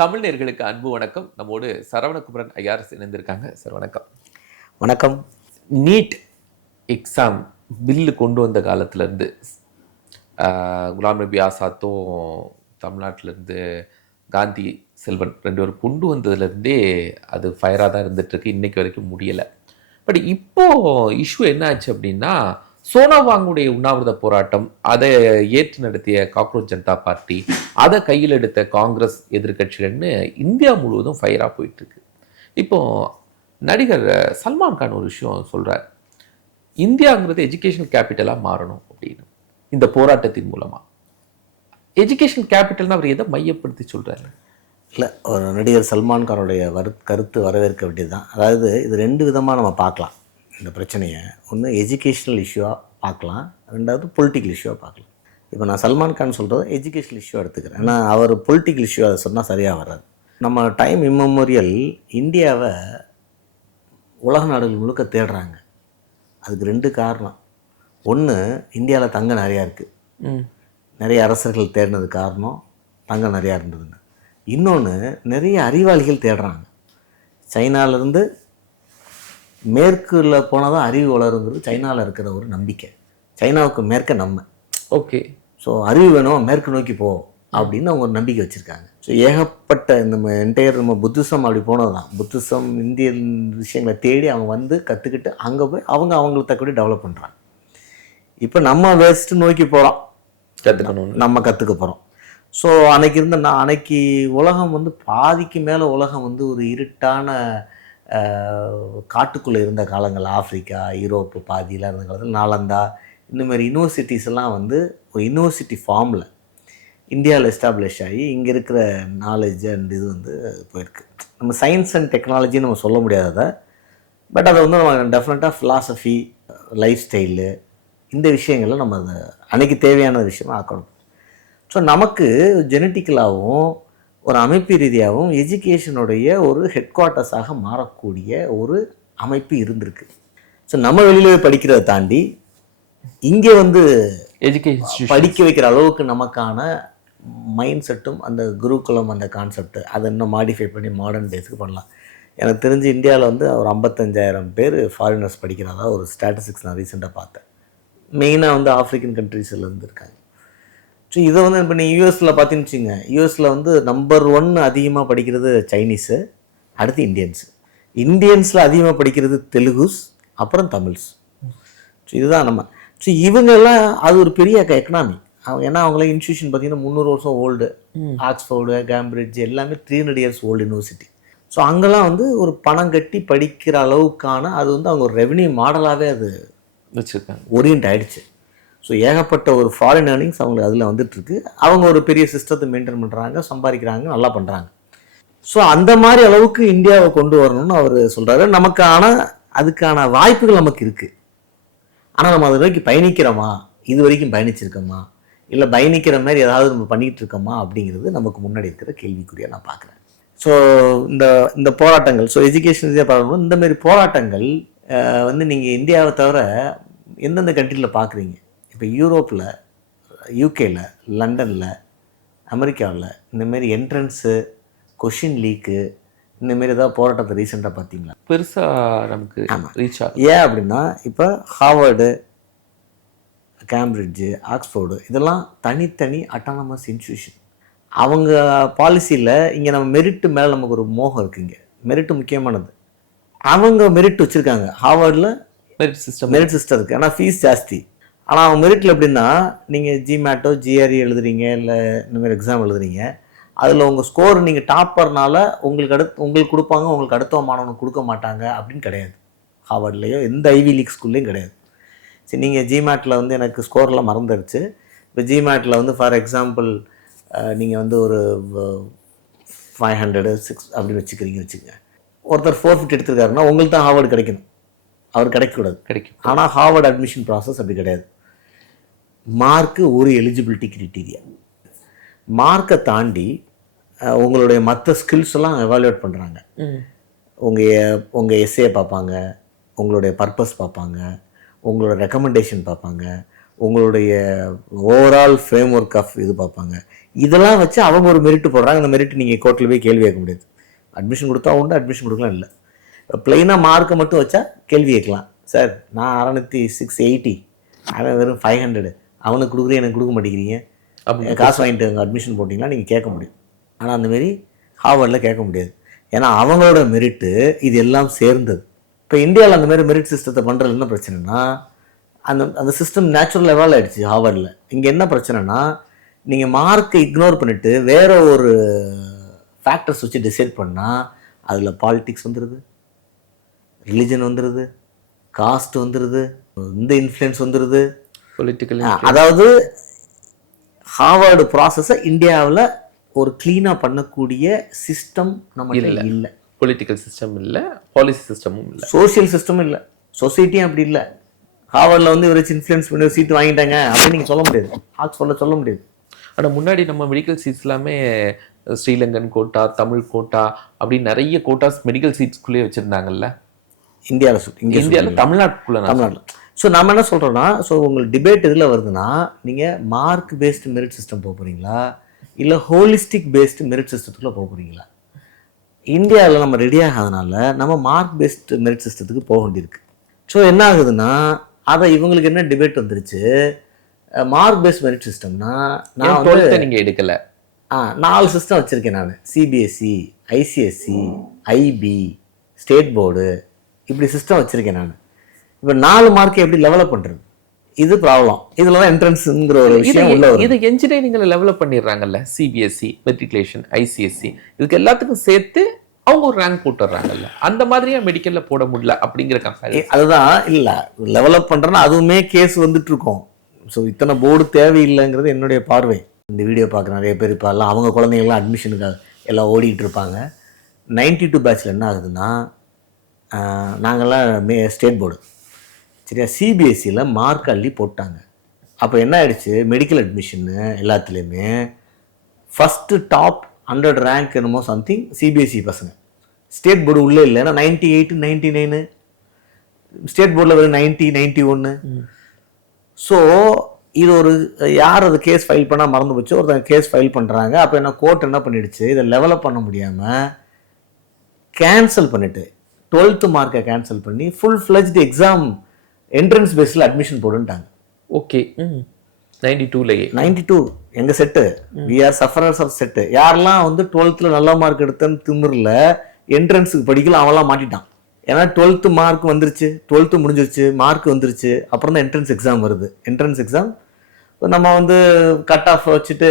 தமிழ் நேயர்களுக்கு அன்பு வணக்கம். நம்மோடு சரவணகுமரன் ஐஆர்எஸ் இணைந்திருக்காங்க. சார் வணக்கம். வணக்கம். நீட் எக்ஸாம் பில்லு கொண்டு வந்த காலத்துலேருந்து குலாம் நபி ஆசாத்தும் தமிழ்நாட்டிலேருந்து காந்தி செல்வன் 2 பேரும் கொண்டு வந்ததுலேருந்தே அது ஃபயராக தான் இருந்துகிட்ருக்கு. இன்றைக்கி வரைக்கும் முடியலை. பட் இப்போது இஷ்யூ என்ன ஆச்சு அப்படின்னா, சோனாவாங்குடைய உண்ணாவிரத போராட்டம், அதை ஏற்று நடத்திய காக்ரோச் ஜனதா பார்ட்டி, அதை கையில் எடுத்த காங்கிரஸ் எதிர்கட்சிகள்னு இந்தியா முழுவதும் ஃபயராக போயிட்டுருக்கு. இப்போது நடிகர் சல்மான் கான் ஒரு விஷயம் சொல்கிறார், இந்தியாங்கிறது எஜுகேஷனல் கேபிட்டலாக மாறணும் அப்படின்னு. இந்த போராட்டத்தின் மூலமாக எஜுகேஷனல் கேபிட்டல்னு அவர் எதை மையப்படுத்தி சொல்கிறாரு? இல்லை, ஒரு நடிகர் சல்மான் கானுடைய கருத்து வரவேற்க வேண்டியது தான். அதாவது இது 2 விதமாக நம்ம பார்க்கலாம் இந்த பிரச்சனையை. ஒன்று எஜுகேஷ்னல் இஷ்யூவாக பார்க்கலாம், ரெண்டாவது பொலிட்டிக்கல் இஷ்யூவாக பார்க்கலாம். இப்போ நான் சல்மான் கான் சொல்கிறது எஜுகேஷ்னல் இஷ்யூவாக எடுத்துக்கிறேன். ஏன்னா அவர் பொலிட்டிக்கல் இஷ்யூ அதை சொன்னால் சரியாக வராது. நம்ம டைம் இம்மெமோரியல் இந்தியாவை உலக நாடுகள் முழுக்க தேடுறாங்க. அதுக்கு 2 காரணம். ஒன்று, இந்தியாவில் தங்கம் நிறையா இருக்குது, நிறைய அரசர்கள் தேடினது காரணம் தங்கம் நிறையா இருந்ததுன்னு. இன்னொன்று, நிறைய அறிவாளிகள் தேடுறாங்க. சைனாவிலேருந்து மேற்கில் போனால் தான் அறிவு வளருங்கிறது சைனாவில் இருக்கிற ஒரு நம்பிக்கை. சைனாவுக்கு மேற்க நம்ம ஓகே, ஸோ அறிவு வேணும், மேற்கு நோக்கி போ அப்படின்னு அவங்க ஒரு நம்பிக்கை வச்சுருக்காங்க. ஸோ ஏகப்பட்ட நம்ம என்டையர் நம்ம புத்திசம் அப்படி போனது தான். புத்திசம் இந்தியன் விஷயங்களை தேடி அவங்க வந்து கற்றுக்கிட்டு அங்கே போய் அவங்களுக்கு தக்கபடி டெவலப் பண்ணுறாங்க. இப்போ நம்ம வெஸ்ட்டு நோக்கி போகிறோம், கற்றுக்கணும், நம்ம கற்றுக்க போகிறோம். ஸோ அன்றைக்கி இருந்த அன்னைக்கு உலகம் வந்து பாதிக்கு மேலே உலகம் வந்து ஒரு இருட்டான காட்டுக்குள்ளே இருந்த காலங்கள். ஆஃப்ரிக்கா, யூரோப்பு பாதியில் இருந்த காலத்தில் நாலந்தா இந்தமாரி யூனிவர்சிட்டிஸ் எல்லாம் வந்து ஒரு யூனிவர்சிட்டி ஃபார்மில் இந்தியாவில் எஸ்டாப்ளிஷ் ஆகி இங்கே இருக்கிற நாலேஜ் அண்ட் இது வந்து போயிருக்கு. நம்ம சயின்ஸ் அண்ட் டெக்னாலஜின்னு நம்ம சொல்ல முடியாததை, பட் அதை வந்து நம்ம டெஃபினட்டாக ஃபிலாசபி, லைஃப் ஸ்டைலு, இந்த விஷயங்களை நம்ம அதை அன்றைக்கி தேவையான விஷயமாக ஆக்கணும். ஸோ நமக்கு ஜெனட்டிக்கலாகவும் ஒரு அமைப்பு ரீதியாகவும் எஜுகேஷனுடைய ஒரு ஹெட் குவார்ட்டர்ஸாக மாறக்கூடிய ஒரு அமைப்பு இருந்திருக்கு. ஸோ நம்ம வெளியில் படிக்கிறத தாண்டி இங்கே வந்து எஜுகேஷன் படிக்க வைக்கிற அளவுக்கு நமக்கான மைண்ட் செட்டும் அந்த குருகுலம் அந்த கான்செப்ட் அதை இன்னும் மாடிஃபை பண்ணி மாடர்ன் டேஸுக்கு பண்ணலாம். எனக்கு தெரிஞ்சு இந்தியாவில் வந்து ஒரு 55,000 பேர் ஃபாரினர்ஸ் படிக்கிறதா ஒரு ஸ்டாட்டிஸ்டிக்ஸ் நான் ரீசெண்டாக பார்த்தேன். மெயினாக வந்து ஆஃப்ரிக்கன் கண்ட்ரீஸ்லேருந்து இருக்காங்க. ஸோ இதை வந்து இப்போ நீங்கள் யூஎஸில் பார்த்தீங்கன்னு வச்சுங்க, யூஎஸில் வந்து நம்பர் 1 அதிகமாக படிக்கிறது சைனீஸு, அடுத்து இந்தியன்ஸில் அதிகமாக படிக்கிறது தெலுங்குஸ், அப்புறம் தமிழ்ஸ். ஸோ இதுதான் நம்ம. ஸோ இவங்கெல்லாம் அது ஒரு பெரிய எக்கனாமி. ஏன்னா அவங்களாம் இன்ஸ்டியூஷன் பார்த்தீங்கன்னா 300 வருஷம் ஓல்டு. ஆக்ஸ்ஃபோர்டு, கேம்பிரிட்ஜ் எல்லாமே 300 இயர்ஸ் ஓல்டு யூனிவர்சிட்டி. ஸோ அங்கெல்லாம் வந்து ஒரு பணம் கட்டி படிக்கிற அளவுக்கான அது வந்து அவங்க ஒரு ரெவன்யூ மாடலாகவே அது வச்சுருக்காங்க, ஓரியன்ட் ஆகிடுச்சு. ஸோ ஏகப்பட்ட ஒரு ஃபாரின் ஏர்னிங்ஸ் அவங்களுக்கு அதில் வந்துட்டுருக்கு. அவங்க ஒரு பெரிய சிஸ்டத்தை மெயின்டைன் பண்ணுறாங்க, சம்பாதிக்கிறாங்க, நல்லா பண்ணுறாங்க. ஸோ அந்த மாதிரி அளவுக்கு இந்தியாவை கொண்டு வரணும்னு அவர் சொல்கிறாரு. அதுக்கான வாய்ப்புகள் நமக்கு இருக்குது. ஆனால் நம்ம அதை நோக்கி பயணிக்கிறோமா, இது வரைக்கும் பயணிச்சிருக்கோமா, இல்லை பயணிக்கிற மாதிரி ஏதாவது நம்ம பண்ணிகிட்டு இருக்கோமா அப்படிங்கிறது நமக்கு முன்னாடி இருக்கிற கேள்விக்குறியாக நான் பார்க்குறேன். ஸோ இந்த போராட்டங்கள், ஸோ எஜுகேஷன் ரீதியாக பார்க்கணும். இந்தமாரி போராட்டங்கள் வந்து நீங்கள் இந்தியாவை தவிர எந்தெந்த கண்ட்ரியில் பார்க்குறீங்க? இப்போ யூரோப்பில், யூகேயில், லண்டனில், அமெரிக்காவில் இந்தமாரி என்ட்ரன்ஸு, கொஷின் லீக்கு, இந்தமாரி ஏதாவது போராட்டத்தை ரீசெண்டாக பார்த்தீங்களா? பெருசாக நமக்கு ரீச் ஆகும். ஏன் அப்படின்னா, இப்போ ஹார்வர்டு, கேம்பிரிட்ஜு, ஆக்ஸ்ஃபோர்டு இதெல்லாம் தனித்தனி அட்டானமஸ் இன்ஸ்டியூஷன். அவங்க பாலிசியில் இங்கே நம்ம மெரிட்டு மேலே நமக்கு ஒரு மோகம் இருக்குங்க. மெரிட்டு முக்கியமானது. அவங்க மெரிட் வச்சுருக்காங்க. ஹார்வர்டில் மெரிட் சிஸ்டம் இருக்குது, ஆனால் ஃபீஸ் ஜாஸ்தி. ஆனால் அவங்க மெரிட்டில் எப்படின்னா, நீங்கள் ஜிமேட்டோ, ஜிஆர்இ எழுதுறீங்க, இல்லை இந்தமாதிரி எக்ஸாம் எழுதுறீங்க, அதில் உங்கள் ஸ்கோர் நீங்கள் டாப்பர்னால உங்களுக்கு கொடுப்பாங்க, உங்களுக்கு அடுத்த மாணவனுக்கு கொடுக்க மாட்டாங்க அப்படின்னு கிடையாது. ஹார்வர்ட்லேயோ எந்த ஐவி லீக் ஸ்கூல்லையும் கிடையாது. சரி, நீங்கள் ஜிமேட்டில் வந்து எனக்கு ஸ்கோர்லாம் மறந்துடுச்சு. இப்போ ஜிமேட்டில் வந்து ஃபார் எக்ஸாம்பிள் நீங்கள் வந்து ஒரு 500, 6 அப்படின்னு வச்சுக்கோங்க. ஒருத்தர் 450 எடுத்துருக்காருன்னா உங்களுக்கு தான் ஹார்வர்டு கிடைக்கணும், அவர் கிடைக்கக்கூடாது. ஆனால் ஹார்வர்டு அட்மிஷன் ப்ராசஸ் அப்படி கிடையாது. மார்க்கு ஒரு எலிஜிபிலிட்டி கிரிட்டீரியா. மார்க்கை தாண்டி உங்களுடைய மற்ற ஸ்கில்ஸ் எல்லாம் எவாலுவேட் பண்ணுறாங்க. உங்கள் எஸ்ஏ பார்ப்பாங்க, உங்களுடைய பர்பஸ் பார்ப்பாங்க, உங்களோட ரெக்கமெண்டேஷன் பார்ப்பாங்க, உங்களுடைய ஓவரால் ஃப்ரேம் ஒர்க் ஆஃப் இது பார்ப்பாங்க. இதெல்லாம் வச்சு அவங்க ஒரு மெரிட் போடுறாங்க. அந்த மெரிட் நீங்கள் கோர்ட்டில் போய் கேள்வி கேட்க முடியாது. அட்மிஷன் கொடுத்தா உண்டு, அட்மிஷன் கொடுக்கலாம் இல்லை. ப்ளைனாக மார்க்கை மட்டும் வச்சா கேள்வி கேட்கலாம். சார் நான் 680 அவன் வெறும் 500 அவனுக்கு கொடுக்குறேன் எனக்கு கொடுக்க மாட்டேங்கிறீங்க, காசு வாங்கிட்டு அங்கே அட்மிஷன் போட்டிங்கன்னா நீங்கள் கேட்க முடியும். ஆனால் அந்தமாரி ஹார்வர்டில் கேட்க முடியாது. ஏன்னா அவங்களோட மெரிட்டு இது எல்லாம் சேர்ந்தது. இப்போ இந்தியாவில் அந்தமாரி மெரிட் சிஸ்டத்தை பண்ணுறது என்ன பிரச்சனைனா, அந்த சிஸ்டம் நேச்சுரல் லெவல் ஆகிடுச்சு ஹார்வர்டில். இங்கே என்ன பிரச்சனைனா, நீங்கள் மார்க்கை இக்னோர் பண்ணிவிட்டு வேற ஒரு ஃபேக்டர்ஸ் வச்சு டிசைட் பண்ணால் அதில் பாலிட்டிக்ஸ் வந்துடுது, ரிலிஜன் வந்துடுது, காஸ்ட் வந்துடுது, இந்த இன்ஃப்ளூயன்ஸ் வந்துடுது, பொலிட்டிக்கல். அதாவது ஹார்வர்டு ப்ராசஸை இந்தியாவில் ஒரு க்ளீனாக பண்ணக்கூடிய சிஸ்டம் நம்ம இல்லை. பொலிட்டிக்கல் சிஸ்டம் இல்லை, பாலிசி சிஸ்டமும் இல்லை, சோசியல் சிஸ்டமும் இல்லை, சொசைட்டியும் அப்படி இல்லை. ஹார்வர்டில் வந்து இவரை இன்ஃப்ளூயன்ஸ் பண்ணி சீட்டு வாங்கிட்டாங்க அப்படின்னு நீங்கள் சொல்ல முடியாது, ஆக்ஸ்ஃபோர்டில் சொல்ல முடியாது. ஆனால் முன்னாடி நம்ம மெடிக்கல் சீட்ஸ் எல்லாமே ஸ்ரீலங்கன் கோட்டா, தமிழ் கோட்டா அப்படின்னு நிறைய கோட்டாஸ் மெடிக்கல் சீட்ஸ்குள்ளேயே வச்சுருந்தாங்கல்ல இந்தியாவில், தமிழ்நாட்டில். ஸோ நம்ம என்ன சொல்கிறோன்னா, ஸோ உங்களுக்கு டிபேட் இதில் வருதுன்னா, நீங்கள் மார்க் பேஸ்டு மெரிட் சிஸ்டம் போக போகிறீங்களா இல்லை ஹோலிஸ்டிக் பேஸ்டு மெரிட் சிஸ்டத்துக்குள்ளே போக போகிறீங்களா? இந்தியாவில் நம்ம ரெடி ஆகாதனால நம்ம மார்க் பேஸ்டு மெரிட் சிஸ்டத்துக்கு போக வேண்டியிருக்கு. ஸோ என்ன ஆகுதுன்னா, அதை இவங்களுக்கு என்ன டிபேட் வந்துருச்சு, மார்க் பேஸ்ட் மெரிட் சிஸ்டம்னா நான் வந்து நீங்கள் எடுக்கலை. 4 சிஸ்டம் வச்சுருக்கேன் நான். CBSE, ICSE, IP, state board, இப்படி சிஸ்டம் வச்சுருக்கேன் நான். இப்போ 4 மார்க்கை எப்படி டெவலப் பண்ணுறது? இது ப்ராப்ளம். இதில் தான் என்ட்ரன்ஸுங்கிற ஒரு விஷயம் உள்ள வருது. இது என்ஜினியரிங்கில் டெவலப் பண்ணிடுறாங்கல்ல, சிபிஎஸ்சி, மெட்ரிகுலேஷன், ஐசிஎஸ்சி, இதுக்கு எல்லாத்துக்கும் சேர்த்து அவங்க ஒரு ரேங்க் போட்டுடுறாங்கல்ல. அந்த மாதிரியா மெடிக்கலில் போட முடியல அப்படிங்கிற கம்பேரிசன். அதுதான் இல்லை, டெவலப் பண்ணுறேன்னா அதுவுமே கேஸ் வந்துட்டு இருக்கோம். ஸோ இத்தனை போர்டு தேவையில்லைங்கிறது என்னுடைய பார்வை. இந்த வீடியோ பார்க்குற நிறைய பேர் இப்போ எல்லாம் அவங்க குழந்தைங்கள்லாம் அட்மிஷனுக்காக எல்லாம் ஓடிட்டு இருப்பாங்க. 92 பேட்சில் என்ன ஆகுதுன்னா, நாங்கள்லாம் ஸ்டேட் போர்டு சரியா, சிபிஎஸ்சியில் மார்க் அள்ளி போட்டாங்க. அப்போ என்ன ஆயிடுச்சு, மெடிக்கல் அட்மிஷன்னு எல்லாத்துலேயுமே ஃபஸ்ட்டு டாப் 100 ரேங்க் என்னமோ சம்திங் சிபிஎஸ்சி பசங்க. ஸ்டேட் போர்டு உள்ளே இல்லை. ஏன்னா 98, 99 ஸ்டேட் போர்டில் வெறும் 90, 91. ஸோ இது ஒரு யார் அது கேஸ் ஃபைல் பண்ணால் மறந்து போச்சு, ஒருத்தங்க கேஸ் ஃபைல் பண்ணுறாங்க. அப்போ என்ன கோர்ட் என்ன பண்ணிடுச்சு, இதை லெவலப் பண்ண முடியாமல் கேன்சல் பண்ணிவிட்டு 12th மார்க்கை கேன்சல் பண்ணி ஃபுல் ஃப்ளெஜ்டு எக்ஸாம் என்ட்ரன்ஸ் பேஸில் அட்மிஷன் போடுன்ட்டாங்க. ஓகே, 92 எங்கள் செட்டு, விஆர் சஃபரர்ஸ் ஆஃப் செட்டு. யாரெல்லாம் வந்து 12th நல்ல மார்க் எடுத்தேன்னு திமிரில் என்ட்ரன்ஸுக்கு படிக்கலாம் அவெல்லாம் மாட்டிட்டான். ஏன்னா 12th மார்க் வந்துருச்சு, 12th முடிஞ்சிருச்சு, மார்க் வந்துருச்சு, அப்புறம் தான் என்ட்ரன்ஸ் எக்ஸாம் வருது. என்ட்ரன்ஸ் எக்ஸாம் நம்ம வந்து கட் ஆஃப் வச்சுட்டு,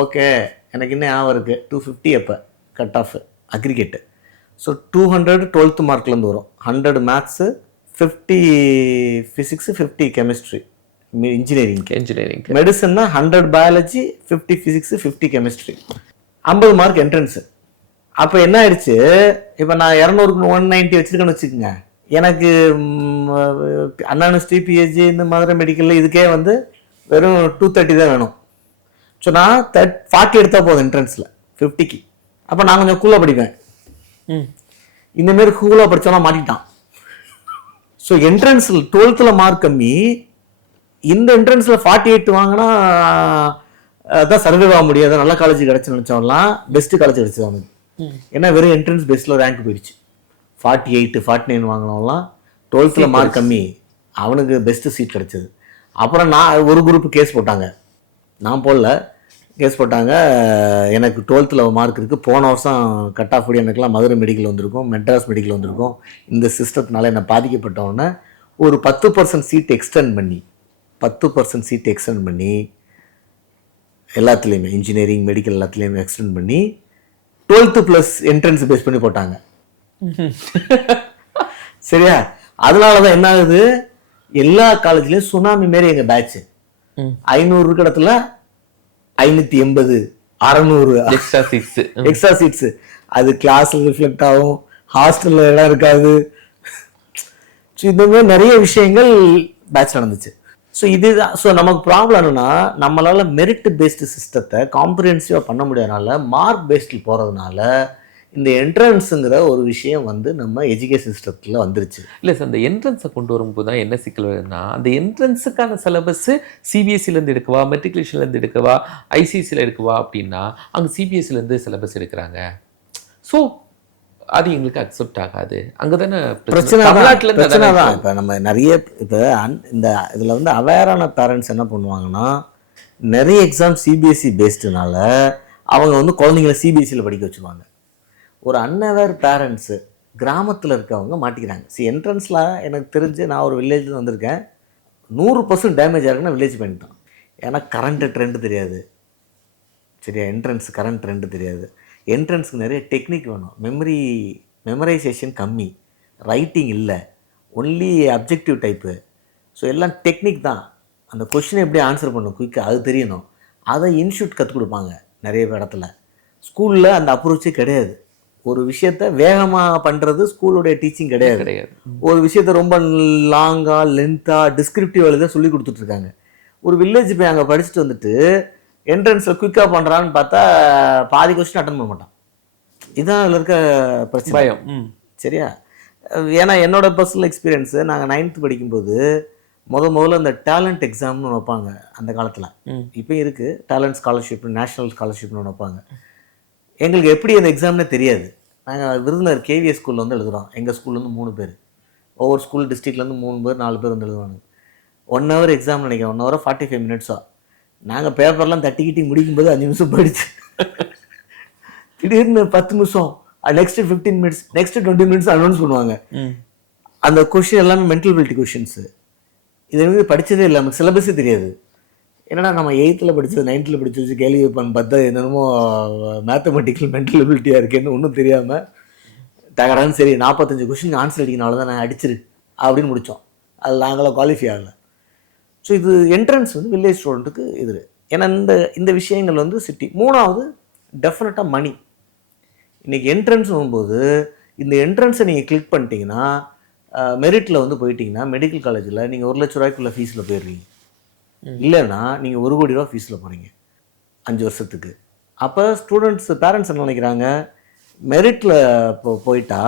ஓகே எனக்கு இன்னும் ஞாபகம் இருக்குது 250 அப்போ cut off aggregate. So 200 12th மார்க்லேருந்து வரும். 100 மேத்ஸு, 50 ஃபிசிக்ஸு, 50 கெமிஸ்ட்ரி இன்ஜினியரிங். மெடிசன்னா 100 biology, 50 physics, 50 chemistry, 50 mark entrance. அப்போ என்ன ஆயிடுச்சு, இப்போ நான் 200க்கு 190 வச்சுருக்கேன்னு வச்சுக்கோங்க. எனக்கு அண்ணா யூனிவர்சிட்டி, பிஹெச்டி, இந்த மாதிரி மெடிக்கலில் இதுக்கே வந்து வெறும் 230 தான் வேணும். ஸோ நான் 40 எடுத்தால் போதும் என்ட்ரன்ஸில் 50க்கு. அப்போ நான் கொஞ்சம் கூலாக படிப்பேன். இந்தமாரி கூலாக படித்தோன்னா மாட்டிட்டான். ஸோ என்ட்ரன்ஸில் 12th மார்க் கம்மி, இந்த என்ட்ரன்ஸில் 48 வாங்கினா அதான் சர்வே ஆக முடியாது. நல்ல காலேஜ் கிடச்சி நினச்சவங்களாம் பெஸ்ட்டு காலேஜ் கிடச்சி அவனுக்கு. ஏன்னா வெறும் என்ட்ரன்ஸ் பேஸில் ரேங்க் போயிடுச்சு. 48, 49 வாங்கினவங்களாம் 12th மார்க் கம்மி, அவனுக்கு பெஸ்ட்டு சீட் கிடச்சிது. அப்புறம் நான் ஒரு குரூப்பு கேஸ் போட்டாங்க, நான் போடல, கேஸ் போட்டாங்க. எனக்கு 12th மார்க் இருக்குது, போன வருஷம் கட் ஆஃப் படி எனக்குலாம் மதுரை மெடிக்கல் வந்திருக்கும், மெட்ராஸ் மெடிக்கல் வந்திருக்கும். இந்த சிஸ்டத்தினால என்னை பாதிக்கப்பட்டவொன்னே ஒரு 10% சீட் எக்ஸ்டெண்ட் பண்ணி 10% சீட் எக்ஸ்டெண்ட் பண்ணி எல்லாத்துலேயுமே இன்ஜினியரிங், மெடிக்கல் எல்லாத்துலேயுமே எக்ஸ்டெண்ட் பண்ணி 12th ப்ளஸ் என்ட்ரன்ஸ் பேஸ் பண்ணி போட்டாங்க. சரியா? அதனால தான் என்ன ஆகுது, எல்லா காலேஜ்லேயும் சுனாமி மாரி எங்கள் பேட்ச்சு 500 இருக்க இடத்துல 580, 600 எக்ஸ்ட்ரா சீட்ஸு. அது கிளாஸில் ரிஃப்ளெக்ட் ஆகும், ஹாஸ்டலில் இடம் இருக்காது. ஸோ இந்த மாதிரி நிறைய விஷயங்கள் பேட்ச் நடந்துச்சு. ஸோ இதுதான். ஸோ நமக்கு ப்ராப்ளம் என்னன்னா, நம்மளால் மெரிட் பேஸ்டு சிஸ்டத்தை காம்ப்ரிஹென்சிவாக பண்ண முடியாதனால மார்க் பேஸ்டில் போகிறதுனால இந்த என்ட்ரன்ஸுங்கிற ஒரு விஷயம் வந்து நம்ம எஜுகேஷன் சிஸ்டத்தில் வந்துருச்சு. இல்லை சார், அந்த என்ட்ரன்ஸை கொண்டு வரும்போது தான் என்ன சிக்கல் வருதுன்னா, அந்த என்ட்ரன்ஸுக்கான சிலபஸ்ஸு சிபிஎஸ்சிலேருந்து எடுக்கவா, மெட்ரிகுலேஷன்லேருந்து எடுக்கவா, ஐசிஎஸ்சியில் எடுக்கவா அப்படின்னா, அங்கே சிபிஎஸ்சிலேருந்து சிலபஸ் எடுக்கிறாங்க. ஸோ அது எங்களுக்கு அக்செப்ட் ஆகாது. அங்கே தானே பிரச்சனை தமிழ்நாட்டிலேருந்து தான். இப்போ நம்ம நிறைய இப்போ இந்த இதில் வந்து அவேரான பேரண்ட்ஸ் என்ன பண்ணுவாங்கன்னா, நிறைய எக்ஸாம் சிபிஎஸ்சி பேஸ்டுனால அவங்க வந்து குழந்தைங்கள சிபிஎஸ்சியில் படிக்க வச்சுருவாங்க. ஒரு அன்அவேர் பேரண்ட்ஸு கிராமத்தில் இருக்கவங்க மாட்டிக்கிறாங்க. என்ட்ரன்ஸில் எனக்கு தெரிஞ்சு நான் ஒரு வில்லேஜில் வந்திருக்கேன். 100% டேமேஜ் ஆகுதுன்னா வில்லேஜ் பாயிண்ட் தான். ஏன்னா கரண்ட்டு ட்ரெண்டு தெரியாது, சரியா? என்ட்ரன்ஸ் கரண்ட் ட்ரெண்டு தெரியாது. என்ட்ரன்ஸுக்கு நிறைய டெக்னிக் வேணும். மெமரைசேஷன் கம்மி, ரைட்டிங் இல்லை, ஒன்லி அப்ஜெக்டிவ் டைப்பு. ஸோ எல்லாம் டெக்னிக் தான். அந்த கொஷினை எப்படி ஆன்சர் பண்ணணும் குயிக்காக அது தெரியணும். அதை இன்ஸ்டியூட் கற்றுக் கொடுப்பாங்க நிறைய இடத்துல. ஸ்கூலில் அந்த அப்ரோச்சே கிடையாது. ஒரு விஷயத்த வேகமாக பண்ணுறது ஸ்கூலுடைய டீச்சிங் கிடையாது. ஒரு விஷயத்த ரொம்ப லாங்காக லென்த்தாக டிஸ்கிரிப்டிவ் எழுத சொல்லி கொடுத்துட்ருக்காங்க. ஒரு வில்லேஜ் போய் அங்கே படிச்சுட்டு வந்துட்டு என்ட்ரன்ஸில் குயிக்காக பண்ணுறான்னு பார்த்தா பாதி கொஸ்டின் அட்டன் பண்ண மாட்டான். இதுதான் அதில் இருக்க பிரச்சனை, பயம். சரியா? ஏன்னா என்னோட பர்சனல் எக்ஸ்பீரியன்ஸு, நாங்கள் 9th படிக்கும்போது முதல்ல அந்த டேலண்ட் எக்ஸாம்னு வைப்பாங்க அந்த காலத்தில். இப்போயும் இருக்குது டேலண்ட் ஸ்காலர்ஷிப், நேஷ்னல் ஸ்காலர்ஷிப்னு வைப்பாங்க. எங்களுக்கு எப்படி அந்த எக்ஸாம்னே தெரியாது. நாங்கள் விருதுநகர் கேவிஎஸ் ஸ்கூலில் வந்து எழுதுகிறோம். எங்கள் ஸ்கூல்லேருந்து 3 பேர், ஒவ்வொரு ஸ்கூல் டிஸ்ட்ரிக்ட்லேருந்து 3 பேர் 4 பேர் வந்து எழுதுவாங்க. 1 hour எக்ஸாம் நினைக்கிறேன், 1 hour 45 minutes. நாங்கள் பேப்பர்லாம் தட்டிக்கிட்டி முடிக்கும்போது 5 நிமிஷம் படிச்சு திடீர்னு 10 நிமிஷம், next 15 minutes, next 20 minutes announce பண்ணுவாங்க. அந்த கொஷின் எல்லாமே மென்டல் எபிலிட்டி கொஷின்ஸு. இது வந்து படித்ததே இல்லை, நமக்கு சிலபஸே தெரியாது. என்னடா நம்ம 8th படித்தது 9th படித்து வச்சு கேள்வி வைப்பான்னு பார்த்தா என்னென்னமோ மேத்தமெட்டிக்கல் மென்டல் எபிலிட்டியாக இருக்கேன்னு ஒன்றும் தெரியாமல் தகரான்னு சரி 45 கொஷின் ஆன்சர் அடிக்கனால தான் நான் அடிச்சிரு அப்படின்னு முடித்தோம். அதில் நாங்களாம் குவாலிஃபை ஆகலை. ஸோ இது என்ட்ரன்ஸ் வந்து வில்லேஜ் ஸ்டூடெண்ட்டுக்கு இது. ஏன்னா இந்த விஷயங்கள் வந்து சிட்டி. 3வது டெஃபினட்டாக மணி. இன்றைக்கி என்ட்ரன்ஸ் போகும்போது இந்த என்ட்ரன்ஸை நீங்கள் கிளிக் பண்ணிட்டீங்கன்னா மெரிட்டில் வந்து போயிட்டீங்கன்னா மெடிக்கல் காலேஜில் நீங்கள் 1 லட்ச ரூபாய்க்குள்ள ஃபீஸில் போயிடுறீங்க. இல்லைன்னா நீங்கள் 1 கோடி ரூபா ஃபீஸில் போகிறீங்க 5 வருஷத்துக்கு. அப்போ ஸ்டூடெண்ட்ஸ் பேரண்ட்ஸ் என்ன நினைக்கிறாங்க, மெரிட்டில் போயிட்டா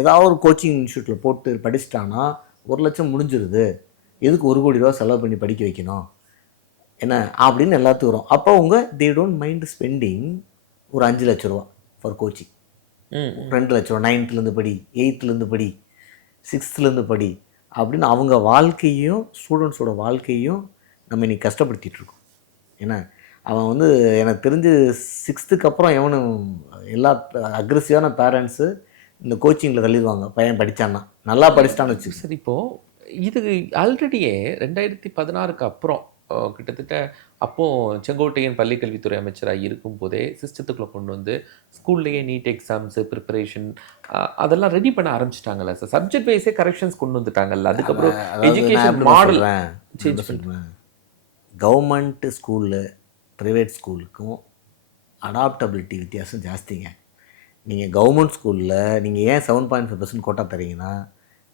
ஏதாவது ஒரு கோச்சிங் இன்ஸ்டியூட்டில் போட்டு படிச்சிட்டான்னா 1 லட்சம் முடிஞ்சிருது, எதுக்கு 1 கோடி ரூபா செலவு பண்ணி படிக்க வைக்கணும் என்ன அப்படின்னு எல்லாத்துக்கும் வரும். அப்போ அவங்க தே டோன்ட் மைண்ட் ஸ்பெண்டிங் ஒரு 5 லட்ச ரூபா ஃபார் கோச்சிங். 2 லட்ச ரூபா 9th படி, 8th படி, 6th படி அப்படின்னு அவங்க வாழ்க்கையும் ஸ்டூடெண்ட்ஸோட வாழ்க்கையும் நம்ம இன்றைக்கி கஷ்டப்படுத்திகிட்ருக்கோம். ஏன்னா அவன் வந்து எனக்கு தெரிஞ்சு 6th அப்புறம் எவனும் எல்லா அக்ரெசிவான பேரண்ட்ஸு இந்த கோச்சிங்கில் தள்ளிடுவாங்க. பையன் படித்தான்னா நல்லா படிச்சிட்டான்னு வச்சு. சரி, இப்போது இது ஆல்ரெடியே 2016க்கு அப்புறம் கிட்டத்தட்ட அப்போது செங்கோட்டையன் பள்ளிக்கல்வித்துறை அமைச்சராக இருக்கும்போதே சிஸ்டத்துக்குள்ளே கொண்டு வந்து ஸ்கூல்லையே நீட் எக்ஸாம்ஸு ப்ரிப்பரேஷன் அதெல்லாம் ரெடி பண்ண ஆரம்பிச்சிட்டாங்கல்ல சார். சப்ஜெக்ட் வைஸே கரெக்ஷன்ஸ் கொண்டு வந்துட்டாங்கல்ல. அதுக்கப்புறம் எஜுகேஷன் மாடல் சேஞ்ச் பண்ணுறேன். கவர்மெண்ட் ஸ்கூலு ப்ரைவேட் ஸ்கூலுக்கும் அடாப்டபிலிட்டி வித்தியாசம் ஜாஸ்திங்க. நீங்கள் கவர்மெண்ட் ஸ்கூலில் நீங்கள் ஏன் 7.5% கோட்டா தரீங்கன்னா,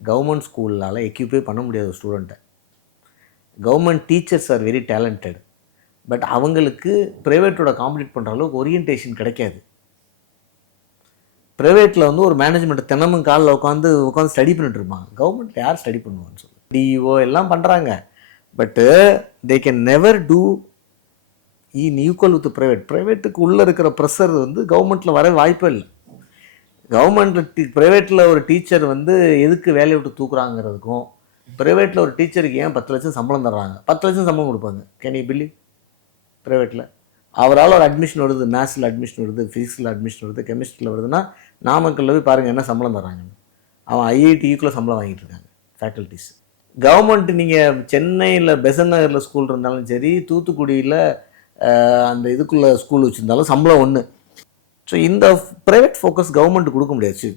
கவர்மெண்ட் ஸ்கூலால் எக்யூப்பே பண்ண முடியாது ஒரு ஸ்டூடெண்ட்டை. Government teachers are very talented, but அவங்களுக்கு ப்ரைவேட்டோட காம்படிட் பண்ணுற அளவுக்கு ஓரியன்டேஷன் கிடைக்காது. ப்ரைவேட்டில் வந்து ஒரு மேனேஜ்மெண்ட் தினமும் காலில் உட்காந்து ஸ்டடி பண்ணிட்டு இருப்பாங்க. கவர்மெண்ட்டில் யார் ஸ்டடி பண்ணுவான்னு சொல்லி டிஇஓ எல்லாம் பண்ணுறாங்க, but they can never do equal with ப்ரைவேட்டுக்கு உள்ளே இருக்கிற ப்ரெஷர் வந்து கவர்மெண்ட்டில் வர வாய்ப்பே இல்லை. கவர்மெண்ட்டில் ப்ரைவேட்டில் ஒரு டீச்சர் வந்து எதுக்கு வேலையை விட்டு தூக்குறாங்கிறதுக்கும், ப்ரைவேட்டில் ஒரு டீச்சருக்கு ஏன் 10 லட்சம் சம்பளம் தர்றாங்க, 10 லட்சம் சம்பளம் கொடுப்பாங்க. Can you believe? ப்ரைவேட்டில் அவரால் ஒரு அட்மிஷன் வருது, மேத்ஸில் அட்மிஷன் வருது, ஃபிசிக்ஸில் அட்மிஷன் வருது, கெமிஸ்ட்ரியில் வருதுன்னா நாமக்கல்ல போய் பாருங்கள் என்ன சம்பளம் தர்றாங்கன்னு. அவன் ஐஐடிக்குள்ளே சம்பளம் வாங்கிட்டு இருக்காங்க ஃபேக்கல்ட்டிஸ். கவர்மெண்ட்டு நீங்கள் சென்னையில் பெசன்ட் நகரில் ஸ்கூல் இருந்தாலும் சரி, தூத்துக்குடியில் அந்த இதுக்குள்ளே ஸ்கூல் வச்சுருந்தாலும் சம்பளம் ஒன்று. ஸோ இந்த ப்ரைவேட் ஃபோக்கஸ் கவர்மெண்ட்டு கொடுக்க முடியாது.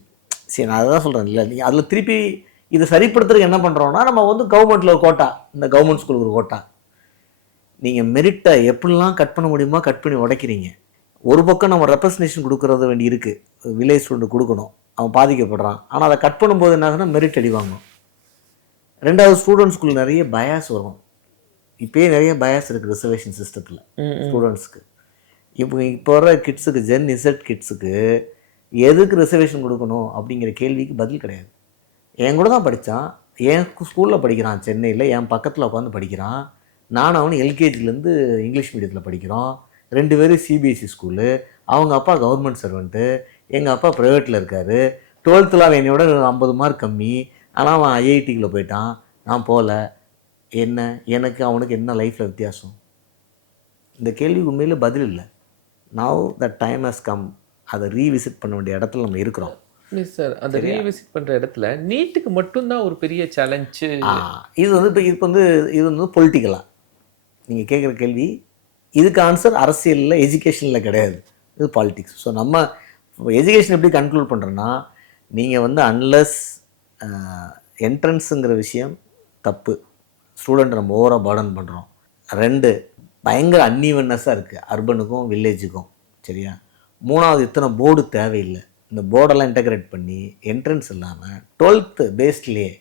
சரி நான் அதுதான் சொல்கிறேன். இல்லை நீங்கள் அதில் திருப்பி இதை சரிப்படுத்துறதுக்கு என்ன பண்ணுறோன்னா, நம்ம வந்து கவர்மெண்ட்டில் ஒரு கோட்டா, இந்த கவர்மெண்ட் ஸ்கூலுக்கு ஒரு கோட்டா. நீங்கள் மெரிட்டை எப்படிலாம் கட் பண்ண முடியுமோ கட் பண்ணி உடைக்கிறீங்க. ஒரு பக்கம் நம்ம ரெப்ரசன்டேஷன் கொடுக்குறது வேண்டி இருக்குது, வில்லேஜ் ஸ்டூடெண்ட் கொடுக்கணும், அவன் பாதிக்கப்படுறான். ஆனால் அதை கட் பண்ணும்போது என்ன ஆகுதுன்னா மெரிட் அடி வாங்கும். 2வது ஸ்டூடெண்ட்ஸ்குள்ள நிறைய பயாஸ் வரும். இப்போயே நிறைய பயாஸ் இருக்குது ரிசர்வேஷன் சிஸ்டத்தில் ஸ்டூடெண்ட்ஸ்க்கு. இப்போ வர கிட்ஸுக்கு, ஜென் இசட் கிட்ஸுக்கு எதுக்கு ரிசர்வேஷன் கொடுக்கணும் அப்படிங்கிற கேள்விக்கு பதில் கிடையாது. என் கூட தான் படித்தான், என் ஸ்கூலில் படிக்கிறான், சென்னையில் என் பக்கத்தில் உட்காந்து படிக்கிறான். நானும் அவனு எல்கேஜிலேருந்து இங்கிலீஷ் மீடியத்தில் படிக்கிறோம். 2 பேரும் சிபிஎஸ்சி ஸ்கூலு. அவங்க அப்பா கவர்மெண்ட் சர்வெண்ட்டு, எங்கள் அப்பா ப்ரைவேட்டில் இருக்கார். 12th அவன் என்னையோட 50 மார்க் கம்மி. ஆனால் அவன் ஐஐடிக்குள்ளே போயிட்டான், நான் போகல. என்ன எனக்கு அவனுக்கு என்ன லைஃப்பில் வித்தியாசம்? இந்த கேள்விக்கு உண்மையில் பதில் இல்லை. Now the time has come. அதை ரீவிசிட் பண்ண வேண்டிய இடத்துல நம்ம இருக்கிறோம். சார் அந்த ரீவிசிட் பண்ணுற இடத்துல நீட்டுக்கு மட்டும்தான் ஒரு பெரிய சேலஞ்சு. இது வந்து இது வந்து பொலிட்டிக்கலாக நீங்கள் கேட்குற கேள்வி, இதுக்கு ஆன்சர் அரசியலில் எஜுகேஷனில் கிடையாது, இது பாலிட்டிக்ஸ். ஸோ நம்ம எஜுகேஷன் எப்படி கன்க்ளூட் பண்ணுறோன்னா, நீங்கள் வந்து அன்லஸ் என்ட்ரன்ஸுங்கிற விஷயம் தப்பு, ஸ்டூடெண்ட் நம்ம ஓவராக பர்டன் பண்ணுறோம். 2 பயங்கர அன்இவன்னஸாக இருக்குது அர்பனுக்கும் வில்லேஜுக்கும், சரியா? 3வது இத்தனை போர்டு தேவையில்லை. இந்த போர்டெல்லாம் இன்டகிரேட் பண்ணி என்ட்ரன்ஸ் இல்லாமல் 12th பேஸ்ட்லேயே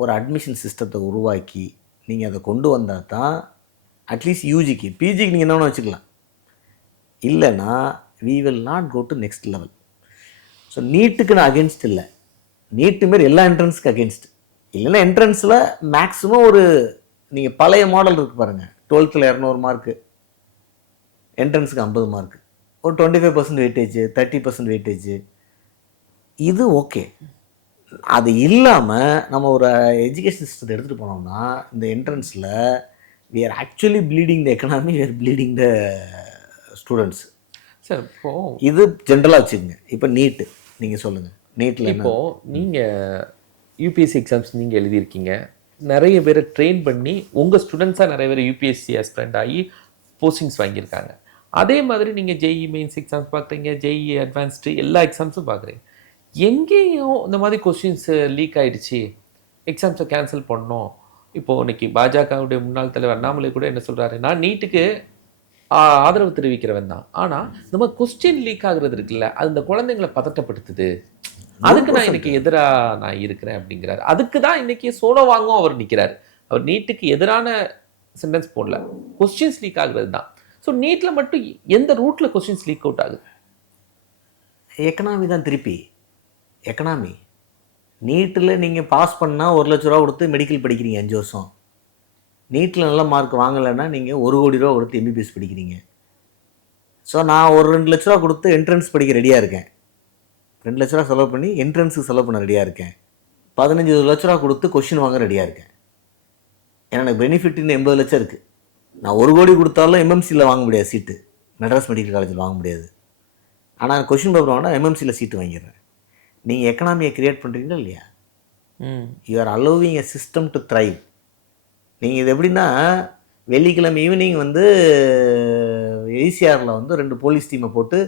ஒரு அட்மிஷன் சிஸ்டத்தை உருவாக்கி நீங்கள் அதை கொண்டு வந்தால் தான் அட்லீஸ்ட் யூஜிக்கு, பிஜிக்கு நீங்கள் என்ன வேணால் வச்சுக்கலாம். இல்லைன்னா we will not go to next level. So நீட்டுக்கு நான் அகேன்ஸ்ட் இல்லை, நீட்டு மாரி எல்லா என்ட்ரன்ஸுக்கு அகேன்ஸ்ட். இல்லைன்னா என்ட்ரன்ஸில் மேக்ஸிமம் ஒரு நீங்கள் பழைய மாடல் இருக்குது பாருங்கள், 12th 200 மார்க்கு, என்ட்ரன்ஸுக்கு 50 மார்க்கு, ஒரு 25% வெயிட்டேஜ், 30% வெயிட்டேஜ், இது ஓகே. அது இல்லாமல் நம்ம ஒரு எஜுகேஷன் சிஸ்டத்தை எடுத்துகிட்டு போனோம்னா இந்த என்ட்ரன்ஸில் we are actually bleeding the economy, we are bleeding the students. Sir இப்போ இது ஜென்ரலாக வச்சுக்கோங்க. இப்போ நீட்டு நீங்கள் சொல்லுங்கள், நீட்டில் இப்போது நீங்கள் யூபிஎஸ்சி எக்ஸாம்ஸ் நீங்கள் எழுதியிருக்கீங்க, நிறைய பேரை ட்ரெயின் பண்ணி உங்கள் ஸ்டூடெண்ட்ஸாக நிறைய பேர் யூபிஎஸ்சி ஆஸ்பிரண்ட் ஆகி போஸ்டிங்ஸ் வாங்கியிருக்காங்க. அதே மாதிரி நீங்கள் ஜேஇ மெயின்ஸ் எக்ஸாம்ஸ் பார்க்குறீங்க, ஜேஇ அட்வான்ஸ்டு எல்லா எக்ஸாம்ஸும் பார்க்குறீங்க. எங்கேயும் இந்த மாதிரி கொஸ்டின்ஸ் லீக் ஆகிடுச்சு, எக்ஸாம்ஸை கேன்சல் பண்ணோம். இப்போது இன்னைக்கு பாஜகவுடைய முன்னாள் தலைவர் அண்ணாமலை கூட என்ன சொல்கிறாரு, நான் நீட்டுக்கு ஆதரவு தெரிவிக்கிறவன் தான், ஆனால் இந்த மாதிரி கொஸ்டின் லீக் ஆகுறது இருக்குல்ல, அது இந்த குழந்தைங்களை பதட்டப்படுத்துது, அதுக்கு நான் இன்னைக்கு எதிராக நான் இருக்கிறேன் அப்படிங்கிறாரு. அதுக்கு தான் இன்னைக்கு சோனோவாங்கும் அவர் நிற்கிறார். அவர் நீட்டுக்கு எதிரான சென்டென்ஸ் போடல, கொஸ்டின்ஸ் லீக் ஆகுறது தான். ஸோ நீட்டில் மட்டும் எந்த ரூட்டில் கொஸ்டின்ஸ் லீக் அவுட் ஆகுது? எக்கனாமி தான். திருப்பி எக்கனாமி. நீட்டில் நீங்கள் பாஸ் பண்ணால் 1 லட்ச ரூபா கொடுத்து மெடிக்கல் படிக்கிறீங்க 5 வருஷம். நீட்டில் நல்ல மார்க் வாங்கலைன்னா நீங்கள் 1 கோடி ரூபா கொடுத்து எம்பிபிஎஸ் படிக்கிறீங்க. ஸோ நான் ஒரு 2 லட்ச ரூபா கொடுத்து என்ட்ரன்ஸ் படிக்க ரெடியாக இருக்கேன், 2 லட்ச ரூபா செலவு பண்ணி என்ட்ரன்ஸுக்கு செலவு பண்ண ரெடியாக இருக்கேன். 15 லட்ச ரூபா கொடுத்து கொஷின் வாங்க ரெடியாக இருக்கேன். ஏன்னா எனக்கு பெனிஃபிட் இன்னும் 80 லட்சம் இருக்குது. நான் 1 கோடி கொடுத்தாலும் எம்எம்சியில் வாங்க முடியாது சீட்டு, மெட்ராஸ் மெடிக்கல் காலேஜில் வாங்க முடியாது. ஆனால் கொஷின் பேப்பர் வாங்கினா எம்எம்சியில் சீட்டு வாங்கிடுறேன். நீங்கள் எக்கனாமியை க்ரியேட் பண்ணுறீங்களா இல்லையா? You are allowing a system to thrive. நீங்கள் இது எப்படின்னா, வெள்ளிக்கிழமை ஈவினிங் வந்து ஏசிஆரில் வந்து 2 போலீஸ் டீமை போட்டு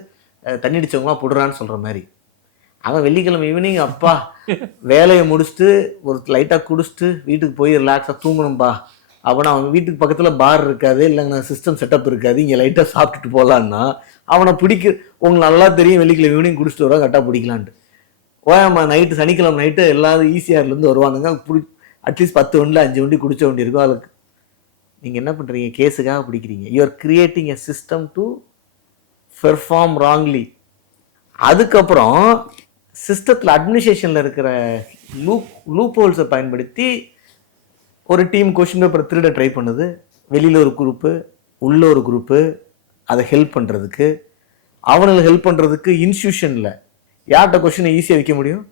தண்ணி அடித்தவங்களாம் போடுறான்னு சொல்கிற மாதிரி, அவன் வெள்ளிக்கிழமை ஈவினிங் அப்பா வேலையை முடிச்சுட்டு ஒரு லைட்டாக குடிச்சிட்டு வீட்டுக்கு போய் ரிலாக்ஸாக தூங்கணும்பா அப்படின்னா, அவன் வீட்டுக்கு பக்கத்தில் பார் இருக்காது, இல்லைங்க சிஸ்டம் செட்டப் இருக்காது, இங்கே லைட்டாக சாப்பிட்டுட்டு போகலான்னா அவனை உங்களுக்கு நல்லா தெரியும் வெள்ளிக்கிழமை ஈவினிங் குடிச்சிட்டு வருவா, கரெக்டாக பிடிக்கலான்ட்டு. ஓயாமா நைட்டு சனிக்கிழமை நைட்டு எல்லாரும் ஈசிஆர்லேருந்து வருவானுங்க, அட்லீஸ்ட் 10 வண்டியில் 5 வண்டி குடிச்ச வண்டி இருக்கும். அதுக்கு நீங்கள் என்ன பண்ணுறீங்க, கேஸுக்காக பிடிக்கிறீங்க. You are creating a system to perform wrongly. அதுக்கப்புறம் சிஸ்டத்தில் அட்மினிஸ்ட்ரேஷனில் இருக்கிற லூப் ஹோல்ஸை பயன்படுத்தி ஒரு டீம் கொஷின் பேப்பர் திருட ட்ரை பண்ணுது. வெளியில் ஒரு குரூப்பு, உள்ள ஒரு குரூப்பு, அதை ஹெல்ப் பண்ணுறதுக்கு, அவனுக்கு ஹெல்ப் பண்ணுறதுக்கு இன்ஸ்டியூஷனில் யார்கிட்ட கொஷினை ஈஸியாக வைக்க முடியும்?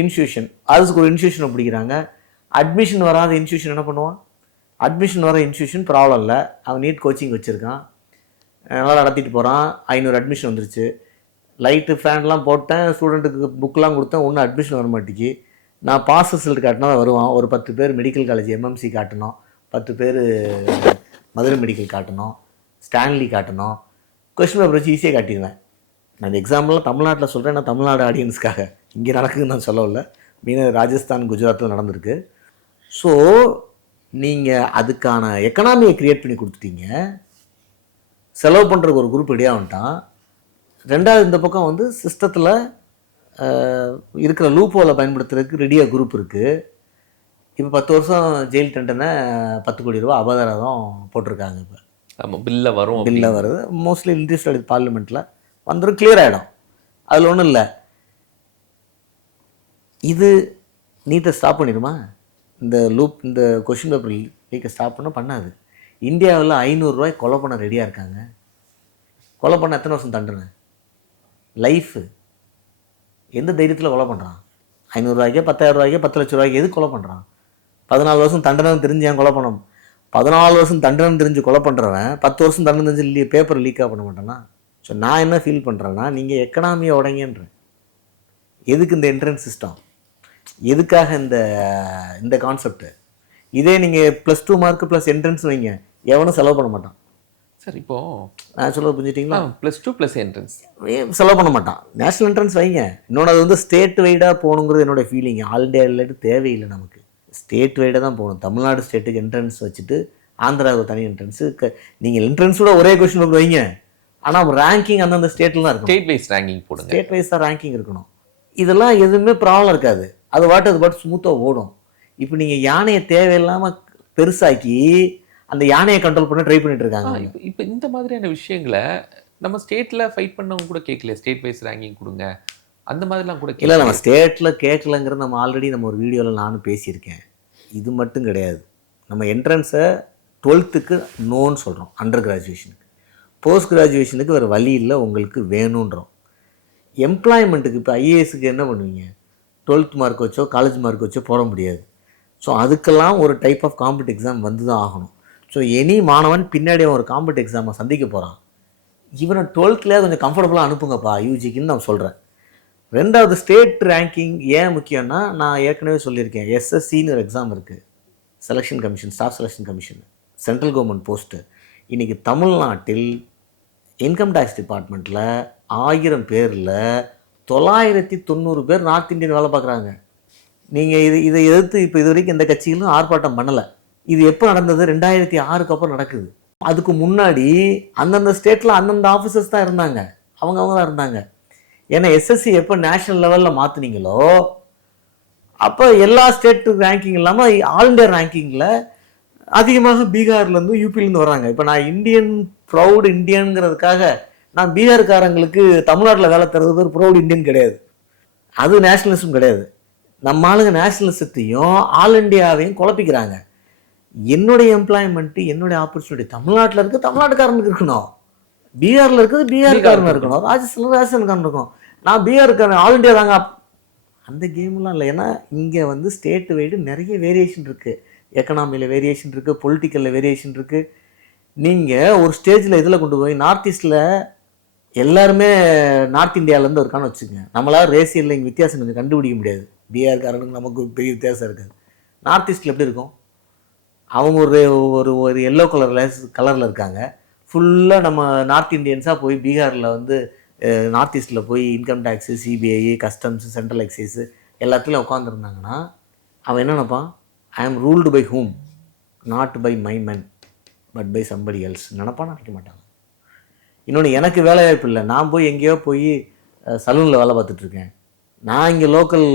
இன்ஸ்டியூஷன். அதுக்கு ஒரு இன்ஸ்டியூஷனை பிடிக்கிறாங்க. அட்மிஷன் வராத இன்ஸ்டியூஷன் என்ன பண்ணுவான்? அட்மிஷன் வர இன்ஸ்டியூஷன் ப்ராப்ளம் இல்லை, அவன் நீட் கோச்சிங் வச்சுருக்கான், நல்லா நடத்திட்டு போகிறான், 500 அட்மிஷன் வந்துருச்சு, லைட்டு ஃபேன்லாம் போட்டேன், ஸ்டூடெண்ட்டுக்கு புக்கெலாம் கொடுத்தேன், ஒன்றும் அட்மிஷன் வர மாட்டேங்கி. நான் பாஸ் ரிசல்ட் காட்டினா வருவான். ஒரு 10 பேர் மெடிக்கல் காலேஜ் எம்எம்சி காட்டணும், 10 பேர் மதுரை மெடிக்கல் காட்டணும், ஸ்டான்லி காட்டணும், கொஸ்டின் பேப்பர் வச்சு ஈஸியாக காட்டிடுவேன். நான் இந்த எக்ஸாம்பிள்லாம் தமிழ்நாட்டில் சொல்கிறேன், நான் தமிழ்நாடு ஆடியன்ஸ்க்காக, இங்கே நடக்குதுன்னு நான் சொல்லவில்லை, மெயினாக ராஜஸ்தான் குஜராத்தில் நடந்திருக்கு. ஸோ நீங்கள் அதுக்கான எக்கனாமியை க்ரியேட் பண்ணி கொடுத்துட்டீங்க, செலவு பண்ணுறதுக்கு ஒரு குரூப் ரெடியாக வந்துட்டான். 2வது இந்த பக்கம் வந்து சிஸ்டத்தில் இருக்கிற லூப்போவில் பயன்படுத்துறதுக்கு ரெடியாக குரூப் இருக்குது. இப்போ 10 வருஷம் ஜெயில் தண்டனை 10 கோடி ரூபா அபராதம் போட்டிருக்காங்க. இப்போ நம்ம பில்லில் வருது, மோஸ்ட்லி இன்ட்ரெஸ்டட் பார்லிமெண்ட்டில் வந்துடும், கிளியர் ஆகிடும். அதில் ஒன்றும் இல்லை. இது நீட்டை ஸ்டாப் பண்ணிடுமா? இந்த இந்த கொஷின் பேப்பர் லீக்கை ஸ்டாப் பண்ணாது. இந்தியாவில் 500 ரூபாய் கொலை பண்ண ரெடியாக இருக்காங்க. கொலை பண்ண எத்தனை வருஷம் தண்டனை? லைஃபு. எந்த தைரியத்தில் கொலை பண்ணுறான்? 500 ரூபாய்க்கே 10,000 ரூபாய்க்கே 10 லட்ச ரூபாய்க்கு எது கொலை பண்ணுறான்? 14 வருஷம் தண்டனை தெரிஞ்சு ஏன் கொலை பண்ணணும்? 14 வருஷம் தண்டனை தெரிஞ்சு கொலை பண்ணுறவன் 10 வருஷம் தண்டனை தெரிஞ்சு பேப்பர் லீக்காக பண்ண மாட்டானா? ஸோ நான் என்ன ஃபீல் பண்ணுறேன்னா, நீங்கள் எக்கனாமியை உடைங்கன்றேன். எதுக்கு இந்த என்ட்ரன்ஸ் சிஸ்டம்? எதுக்காக இந்த கான்செப்ட்? இதே நீங்கள் +2 மார்க் ப்ளஸ் என்ட்ரன்ஸ் வைங்க, எவனும் செலவு பண்ண மாட்டான். சார் இப்போ நான் சொல்ல புரிஞ்சுட்டிங்களா? +2 + என்ட்ரன்ஸ் செலவு பண்ண மாட்டான். நேஷனல் என்ட்ரன்ஸ் வைங்க. இன்னொன்று அது ஸ்டேட் வைடாக போகணுங்கிறது என்னோடய ஃபீலிங். ஆல் இண்டியா இல்லாட்டி தேவையில்லை நமக்கு. ஸ்டேட் வைடாக தான் போகணும். தமிழ்நாடு ஸ்டேட்டுக்கு என்ட்ரன்ஸ் வச்சுட்டு ஆந்திராவுக்கு தனி என்ட்ரன்ஸு. நீங்கள் என்ட்ரன்ஸோட ஒரே கொஸ்டின் பேப்பர் வைங்க, ஆனால் ரேங்கிங் அந்தந்த ஸ்டேட்டில் தான் இருக்கும். ஸ்டேட் வைஸ் ரேங்கிங் போடுங்க. ஸ்டேட் வைஸ் தான் ரேங்கிங் இருக்கணும். இதெல்லாம் எதுவுமே ப்ராப்ளம் இருக்காது. அது பாட்டு ஸ்மூத்தாக ஓடும். இப்போ நீங்கள் யானையை தேவையில்லாமல் பெருசாக்கி அந்த யானையை கண்ட்ரோல் பண்ண ட்ரை பண்ணிட்டு இருக்காங்க. இப்போ இந்த மாதிரியான விஷயங்களை நம்ம ஸ்டேட்டில் ஃபைட் பண்ணவங்க கூட கேட்கல. ஸ்டேட் வைஸ் ரேங்கிங் கொடுங்க அந்த மாதிரிலாம் கூட இல்லை. நம்ம ஸ்டேட்டில் கேட்கலங்கிறது நம்ம ஆல்ரெடி ஒரு வீடியோவில் நானும் பேசியிருக்கேன். இது மட்டும் கிடையாது. நம்ம என்ட்ரன்ஸை 12க்கு நோன்னு சொல்கிறோம், அண்டர் கிராஜுவேஷனுக்கு. போஸ்ட் கிராஜுவேஷனுக்கு வேறு வழி இல்லை, உங்களுக்கு வேணுன்றோம். எம்ப்ளாய்மெண்ட்டுக்கு இப்போ ஐஏஎஸ்க்கு என்ன பண்ணுவீங்க? 12th மார்க் வச்சோ காலேஜ் மார்க் வச்சோ போட முடியாது. ஸோ அதுக்கெல்லாம் ஒரு டைப் ஆஃப் காம்படிட்டிவ் எக்ஸாம் வந்து தான் ஆகணும். ஸோ எனி மாணவன் பின்னாடி ஒரு காம்படிட்டிவ் எக்ஸாமை சந்திக்க போகிறான். இவனை 12th கொஞ்சம் கம்ஃபர்டபுளாக அனுப்புங்கப்பா யூஜிக்குன்னு நான் சொல்கிறேன். ரெண்டாவது, ஸ்டேட் ரேங்கிங் ஏன் முக்கியம்னா, நான் ஏற்கனவே சொல்லியிருக்கேன், எஸ்எஸ்சின்னு ஒரு எக்ஸாம் இருக்குது, selection commission, staff selection commission, central government post. இன்றைக்கி தமிழ்நாட்டில் இன்கம் டேக்ஸ் டிபார்ட்மெண்ட்டில் 1000 பேரில் 990 பேர் நார்த் இந்தியன் வேலை பார்க்குறாங்க. நீங்கள் இதை எதிர்த்து இப்போ இது வரைக்கும் எந்த கட்சிகளும் ஆர்ப்பாட்டம் பண்ணலை. இது எப்போ நடந்தது? 2006க்கு அப்புறம் நடக்குது. அதுக்கு முன்னாடி அந்தந்த ஸ்டேட்டில் அந்தந்த ஆஃபீஸர்ஸ் தான் இருந்தாங்க, அவங்க தான் இருந்தாங்க. ஏன்னா எஸ்எஸ்சி எப்போ நேஷனல் லெவலில் மாற்றினீங்களோ அப்போ எல்லா ஸ்டேட்டு ரேங்கிங் இல்லாமல் ஆல் இண்டியா ரேங்கிங்கில் அதிகமாக பீகார்லேருந்து யூபிலேருந்து வராங்க. இப்போ நான் இந்தியன் ப்ரௌட் இந்தியனுங்கிறதுக்காக நான் பீகார்காரங்களுக்கு தமிழ்நாட்டில் வேலை தர்றது பேர் ப்ரௌட் இந்தியன் கிடையாது. அது நேஷனலிசம் கிடையாது. நம்ம ஆளுங்க நேஷனலிசத்தையும் ஆல் இண்டியாவையும் குழப்பிக்கிறாங்க. என்னுடைய எம்ப்ளாய்மெண்ட்டு, என்னுடைய ஆப்பர்ச்சுனிட்டி தமிழ்நாட்டில் இருக்குது, தமிழ்நாட்டுக்காரனுக்கு இருக்கணும். பீகாரில் இருக்குது, பீகார்காரன் இருக்கணும். ராஜஸ்தான்காரன் இருக்கும். நான் பீகார்காரன், ஆல் இண்டியா தாங்க. அந்த கேம்லாம் இல்லை. ஏன்னா இங்கே ஸ்டேட்டு வைடு நிறைய வேரியேஷன் இருக்குது. எக்கனாமியில் வேரியேஷன் இருக்குது, பொலிட்டிக்கலில் வேரியேஷன் இருக்குது. நீங்கள் ஒரு ஸ்டேஜில் இதில் கொண்டு போய் நார்த் ஈஸ்டில் எல்லாருமே நார்த் இந்தியாவிலேருந்து இருக்கான்னு வச்சுக்கோங்க. நம்மளால் ரேசியலில் இங்கே வித்தியாசம் கொஞ்சம் கண்டுபிடிக்க முடியாது. பீகார்காரனுக்கு நமக்கு பெரிய வித்தியாசம் இருக்காது. நார்த் ஈஸ்டில் எப்படி இருக்கும்? அவங்க ஒரு எல்லோ கலரில் இருக்காங்க. ஃபுல்லாக நம்ம நார்த் இந்தியன்ஸாக போய் பீகாரில் நார்த் ஈஸ்டில் போய் income tax, CBI, customs, central excise எல்லாத்துலேயும் உட்காந்துருந்தாங்கன்னா அவன் என்ன நினைப்பான்? I am ruled by whom, not by my men but by somebody else நினைப்பான்னு நினைக்க மாட்டாங்க. இன்னொன்று, எனக்கு வேலை வாய்ப்பு இல்லை, நான் போய் எங்கேயோ போய் சலூனில் வேலை பார்த்துட்ருக்கேன், நான் இங்கே லோக்கல்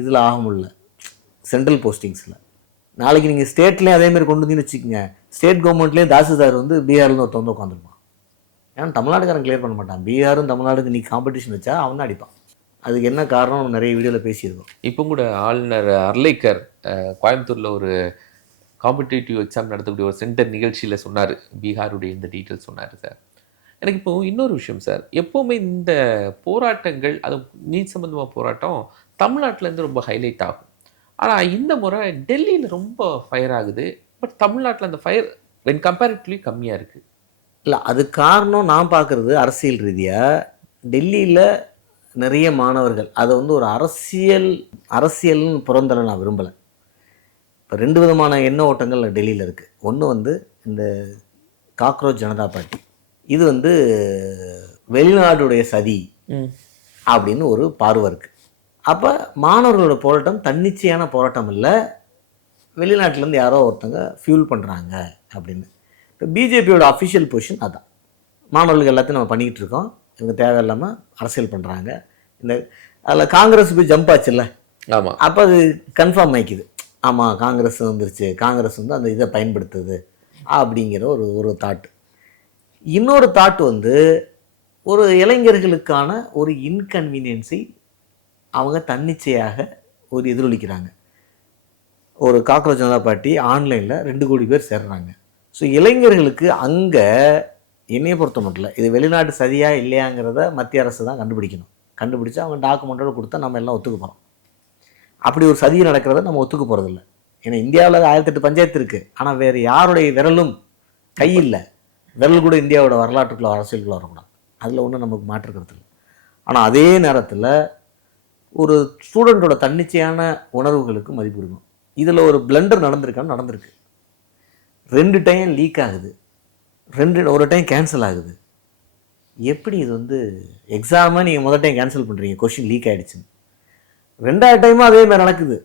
இதில் ஆக முடியல, சென்ட்ரல் போஸ்டிங்ஸில். நாளைக்கு நீங்கள் ஸ்டேட்லேயும் அதேமாதிரி கொண்டு வந்தீங்கன்னு வச்சுக்கோங்க, ஸ்டேட் கவர்மெண்ட்லேயும் தாசில்தார் பீகார்லேருந்து ஒருத்தர் உட்காந்துருப்பான். ஏன்னா தமிழ்நாடுக்காரன் கிளியர் பண்ண மாட்டான். பீகாரும் தமிழ்நாடுக்கு நீ காம்படிஷன் வச்சா அவன் தான் அடிப்பான். அதுக்கு என்ன காரணம் நம்ம நிறைய வீடியோவில் பேசியிருக்கோம். இப்போ கூட ஆளுநர் அர்லேக்கர் கோயம்புத்தூரில் ஒரு காம்படிட்டிவ் எக்ஸாம் நடத்தக்கூடிய ஒரு சென்டர் நிகழ்ச்சியில் சொன்னார், பீகாருடைய இந்த டீட்டெயில்ஸ் சொன்னார் சார். எனக்கு இப்போ இன்னொரு விஷயம் சார், எப்போவுமே இந்த போராட்டங்கள், அது நீட் சம்மந்தமாக போராட்டம் தமிழ்நாட்டிலேருந்து ரொம்ப ஹைலைட் ஆகும். ஆனால் இந்த முறை டெல்லியில் ரொம்ப ஃபயர் ஆகுது. பட் தமிழ்நாட்டில் அந்த ஃபயர் வென் கம்பேரிட்டிவ்லி கம்மியாக இருக்குது. இல்லை, அது காரணம் நான் பார்க்குறது அரசியல் ரீதியாக. டெல்லியில் நிறைய மாணவர்கள் அதை ஒரு அரசியல்னு புறந்தர நான் விரும்பலை. இப்போ 2 விதமான எண்ண ஓட்டங்கள் டெல்லியில் இருக்குது. ஒன்று இந்த காக்ரோச் ஜனதா பார்ட்டி, இது வெளிநாடுடைய சதி அப்படின்னு ஒரு பார்வை இருக்குது. அப்போ மாணவர்களோட போராட்டம் தன்னிச்சையான போராட்டம் இல்லை, வெளிநாட்டிலேருந்து யாரோ ஒருத்தங்க ஃபியூல் பண்ணுறாங்க அப்படின்னு. இப்போ பிஜேபியோட அஃபிஷியல் பொசிஷன் அதான், மாணவர்களுக்கு எல்லாத்தையும் நம்ம பண்ணிக்கிட்டு இருக்கோம், இவங்க தேவையில்லாமல் அரசியல் பண்ணுறாங்க. அதில் காங்கிரஸ் போய் ஜம்ப் ஆச்சுல்ல, ஆமாம், அப்போ அது கன்ஃபார்ம் ஆகிக்குது, ஆமாம் காங்கிரஸ் வந்துருச்சு, காங்கிரஸ் அந்த இதை பயன்படுத்துது அப்படிங்கிற ஒரு தாட்டு. இன்னொரு தாட்டு ஒரு இளைஞர்களுக்கான ஒரு இன்கன்வீனியன்ஸை அவங்க தன்னிச்சையாக ஒரு எதிரொலிக்கிறாங்க. ஒரு காக்ரோச் ஜனதா பார்ட்டி ஆன்லைனில் 2 கோடி பேர் சேர்றாங்க. ஸோ இளைஞர்களுக்கு அங்கே என்னையை பொறுத்த மட்டும் இல்லை, இது வெளிநாட்டு சதியா இல்லையாங்கிறத மத்திய அரசு தான் கண்டுபிடிக்கணும். கண்டுபிடிச்சு அவங்க டாக்குமெண்ட்டோட கொடுத்தா நம்ம எல்லாம் ஒத்துக்க போகிறோம். அப்படி ஒரு சதி நடக்கிறத நம்ம ஒத்துக்க போகிறதில்ல. ஏன்னா இந்தியாவில் 1008 பஞ்சாயத்து இருக்குது. ஆனால் வேறு யாருடைய விரலும் கை இல்லை. விரல் கூட இந்தியாவோட வரலாற்றுக்குள்ள அரசியலுக்குள்ள வரக்கூடாது. அதில் ஒன்றும் நமக்கு மாற்றுக்கிறது இல்லை. ஆனால் அதே நேரத்தில் ஒரு ஸ்டூடெண்ட்டோட தன்னிச்சையான உணர்வுகளுக்கு மதிப்பு கொடுக்கணும். இதில் ஒரு பிளண்டர் நடந்திருக்கு. 2 டைம் லீக் ஆகுது, ஒரு டைம் கேன்சல் ஆகுது. எப்படி இது வந்து எக்ஸாமை நீங்கள் முதல் டைம் கேன்சல் பண்ணுறீங்க, கொஷின் லீக் ஆகிடுச்சுன்னு. 2வது டைமும் அதே மாதிரி நடக்குது.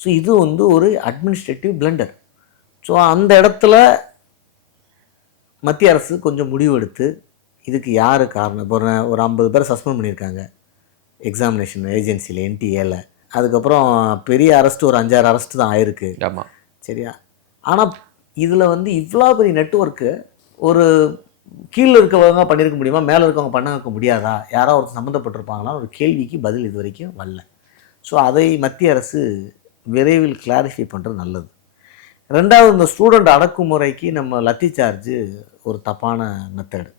ஸோ இது வந்து ஒரு அட்மினிஸ்ட்ரேட்டிவ் பிளண்டர். ஸோ அந்த இடத்துல மத்திய அரசு கொஞ்சம் முடிவு எடுத்து இதுக்கு யார் காரணம். இப்போ ஒரு 50 பேரை சஸ்பெண்ட் பண்ணியிருக்காங்க எக்ஸாமினேஷன் ஏஜென்சியில், NTA. அதுக்கப்புறம் பெரிய அரெஸ்ட் ஒரு 5-6 அரெஸ்ட் தான் ஆயிருக்கு. ஆமாம், சரியா? ஆனால் இதில் வந்து இவ்வளோ பெரிய நெட்வொர்க்கு ஒரு கீழே இருக்கவங்க பண்ணியிருக்க முடியுமா, மேலே இருக்கவங்க பண்ண வைக்க முடியாதா, யாராவது ஒருத்தர் சம்மந்தப்பட்டிருப்பாங்களான்னு ஒரு கேள்விக்கு பதில் இது வரைக்கும் வரல. ஸோ அதை மத்திய அரசு விரைவில் கிளாரிஃபை பண்ணுறது நல்லது. 2வது, இந்த ஸ்டூடெண்ட் அடக்குமுறைக்கு நம்ம லத்தி சார்ஜு ஒரு தப்பான மெத்தடு.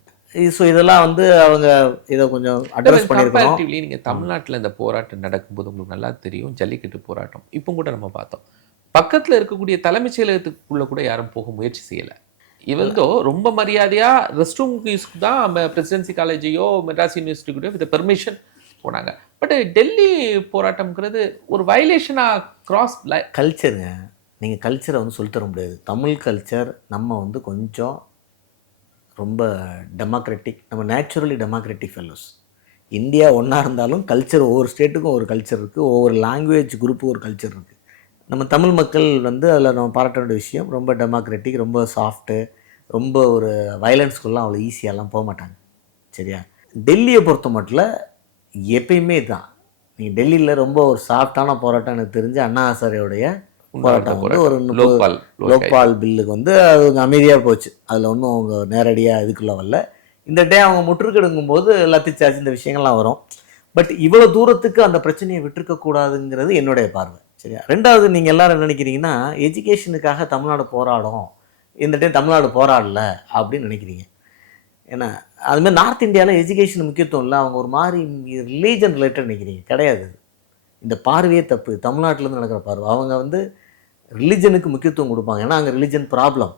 ஸோ இதெல்லாம் வந்து அவங்க இதை கொஞ்சம் அட்ரஸ் பண்ணியிருக்கோம். நீங்கள் தமிழ்நாட்டில் இந்த போராட்டம் நடக்கும்போது உங்களுக்கு நல்லா தெரியும், ஜல்லிக்கட்டு போராட்டம் இப்போ கூட நம்ம பார்த்தோம். பக்கத்தில் இருக்கக்கூடிய தலைமைச் செயலகத்துக்குள்ளே கூட யாரும் போக முயற்சி செய்யலை. இவந்தோ ரொம்ப மரியாதையாக ரெஸ்ட் ரூம் யூஸ்க்கு தான் பிரசிடென்சி காலேஜையோ மெட்ராஸ் யூனிவர்சிட்டிக்கூடயோ வித் பெர்மிஷன் போனாங்க. பட் டெல்லி போராட்டம்ங்கிறது ஒரு வயலேஷனாக கிராஸ் கல்ச்சருங்க. நீங்கள் கல்ச்சரை வந்து சொல்லித்தர முடியாது. தமிழ் கல்ச்சர் நம்ம வந்து கொஞ்சம் ரொம்ப டெமோக்ராட்டிக், நம்ம நேச்சுரலி டெமோக்ராட்டிக் ஃபெல்லோஸ். இந்தியா ஒன்றா இருந்தாலும் கல்ச்சர் ஒவ்வொரு ஸ்டேட்டுக்கும் ஒரு கல்ச்சர் இருக்குது, ஒவ்வொரு லாங்குவேஜ் குரூப்புக்கும் ஒரு கல்ச்சர் இருக்குது. நம்ம தமிழ் மக்கள் வந்து அதில் நம்ம பாராட்ட வேண்டிய விஷயம் ரொம்ப டெமோக்ராட்டிக், ரொம்ப சாஃப்ட்டு, ரொம்ப ஒரு வயலன்ஸ்குள்ளலாம் அவ்வளோ ஈஸியாலாம் போக மாட்டாங்க. சரியா? டெல்லியை பொறுத்த மட்டும் எப்பயுமே தான். நீங்கள் டெல்லியில் ரொம்ப ஒரு சாஃப்டான போராட்டம் எனக்கு தெரிஞ்ச அண்ணா ஹசாரேவுடைய போராட்டம் வந்து ஒரு லோக்பால் பில்லுக்கு வந்து அது கொஞ்சம் அமைதியாக போச்சு. அதில் ஒன்றும் அவங்க நேரடியாக இதுக்குள்ளே வரல. இந்த டே அவங்க முற்றுக்கெடுக்கும் போது லத்தி சார்ஜ் இந்த விஷயங்கள்லாம் வரும். பட் இவ்வளோ தூரத்துக்கு அந்த பிரச்சனையை விட்டுருக்கக்கூடாதுங்கிறது என்னுடைய பார்வை. சரியா? 2வது, நீங்கள் எல்லோரும் என்ன நினைக்கிறீங்கன்னா, எஜுகேஷனுக்காக தமிழ்நாடு போராடும், இந்த டைம் தமிழ்நாடு போராடல அப்படின்னு நினைக்கிறீங்க. ஏன்னா அதுமாதிரி நார்த் இந்தியாவில் எஜுகேஷன் முக்கியத்துவம் இல்லை, அவங்க ஒரு மாதிரி ரிலீஜன் ரிலேட்டட் நினைக்கிறீங்க. கிடையாது. இந்த பார்வையே தப்பு. தமிழ்நாட்டிலேருந்து நடக்கிற பார்வை. அவங்க வந்து ரிலிஜனுக்கு முக்கியத்துவம் கொடுப்பாங்க. ஏன்னா அங்கே ரிலிஜன் ப்ராப்ளம்.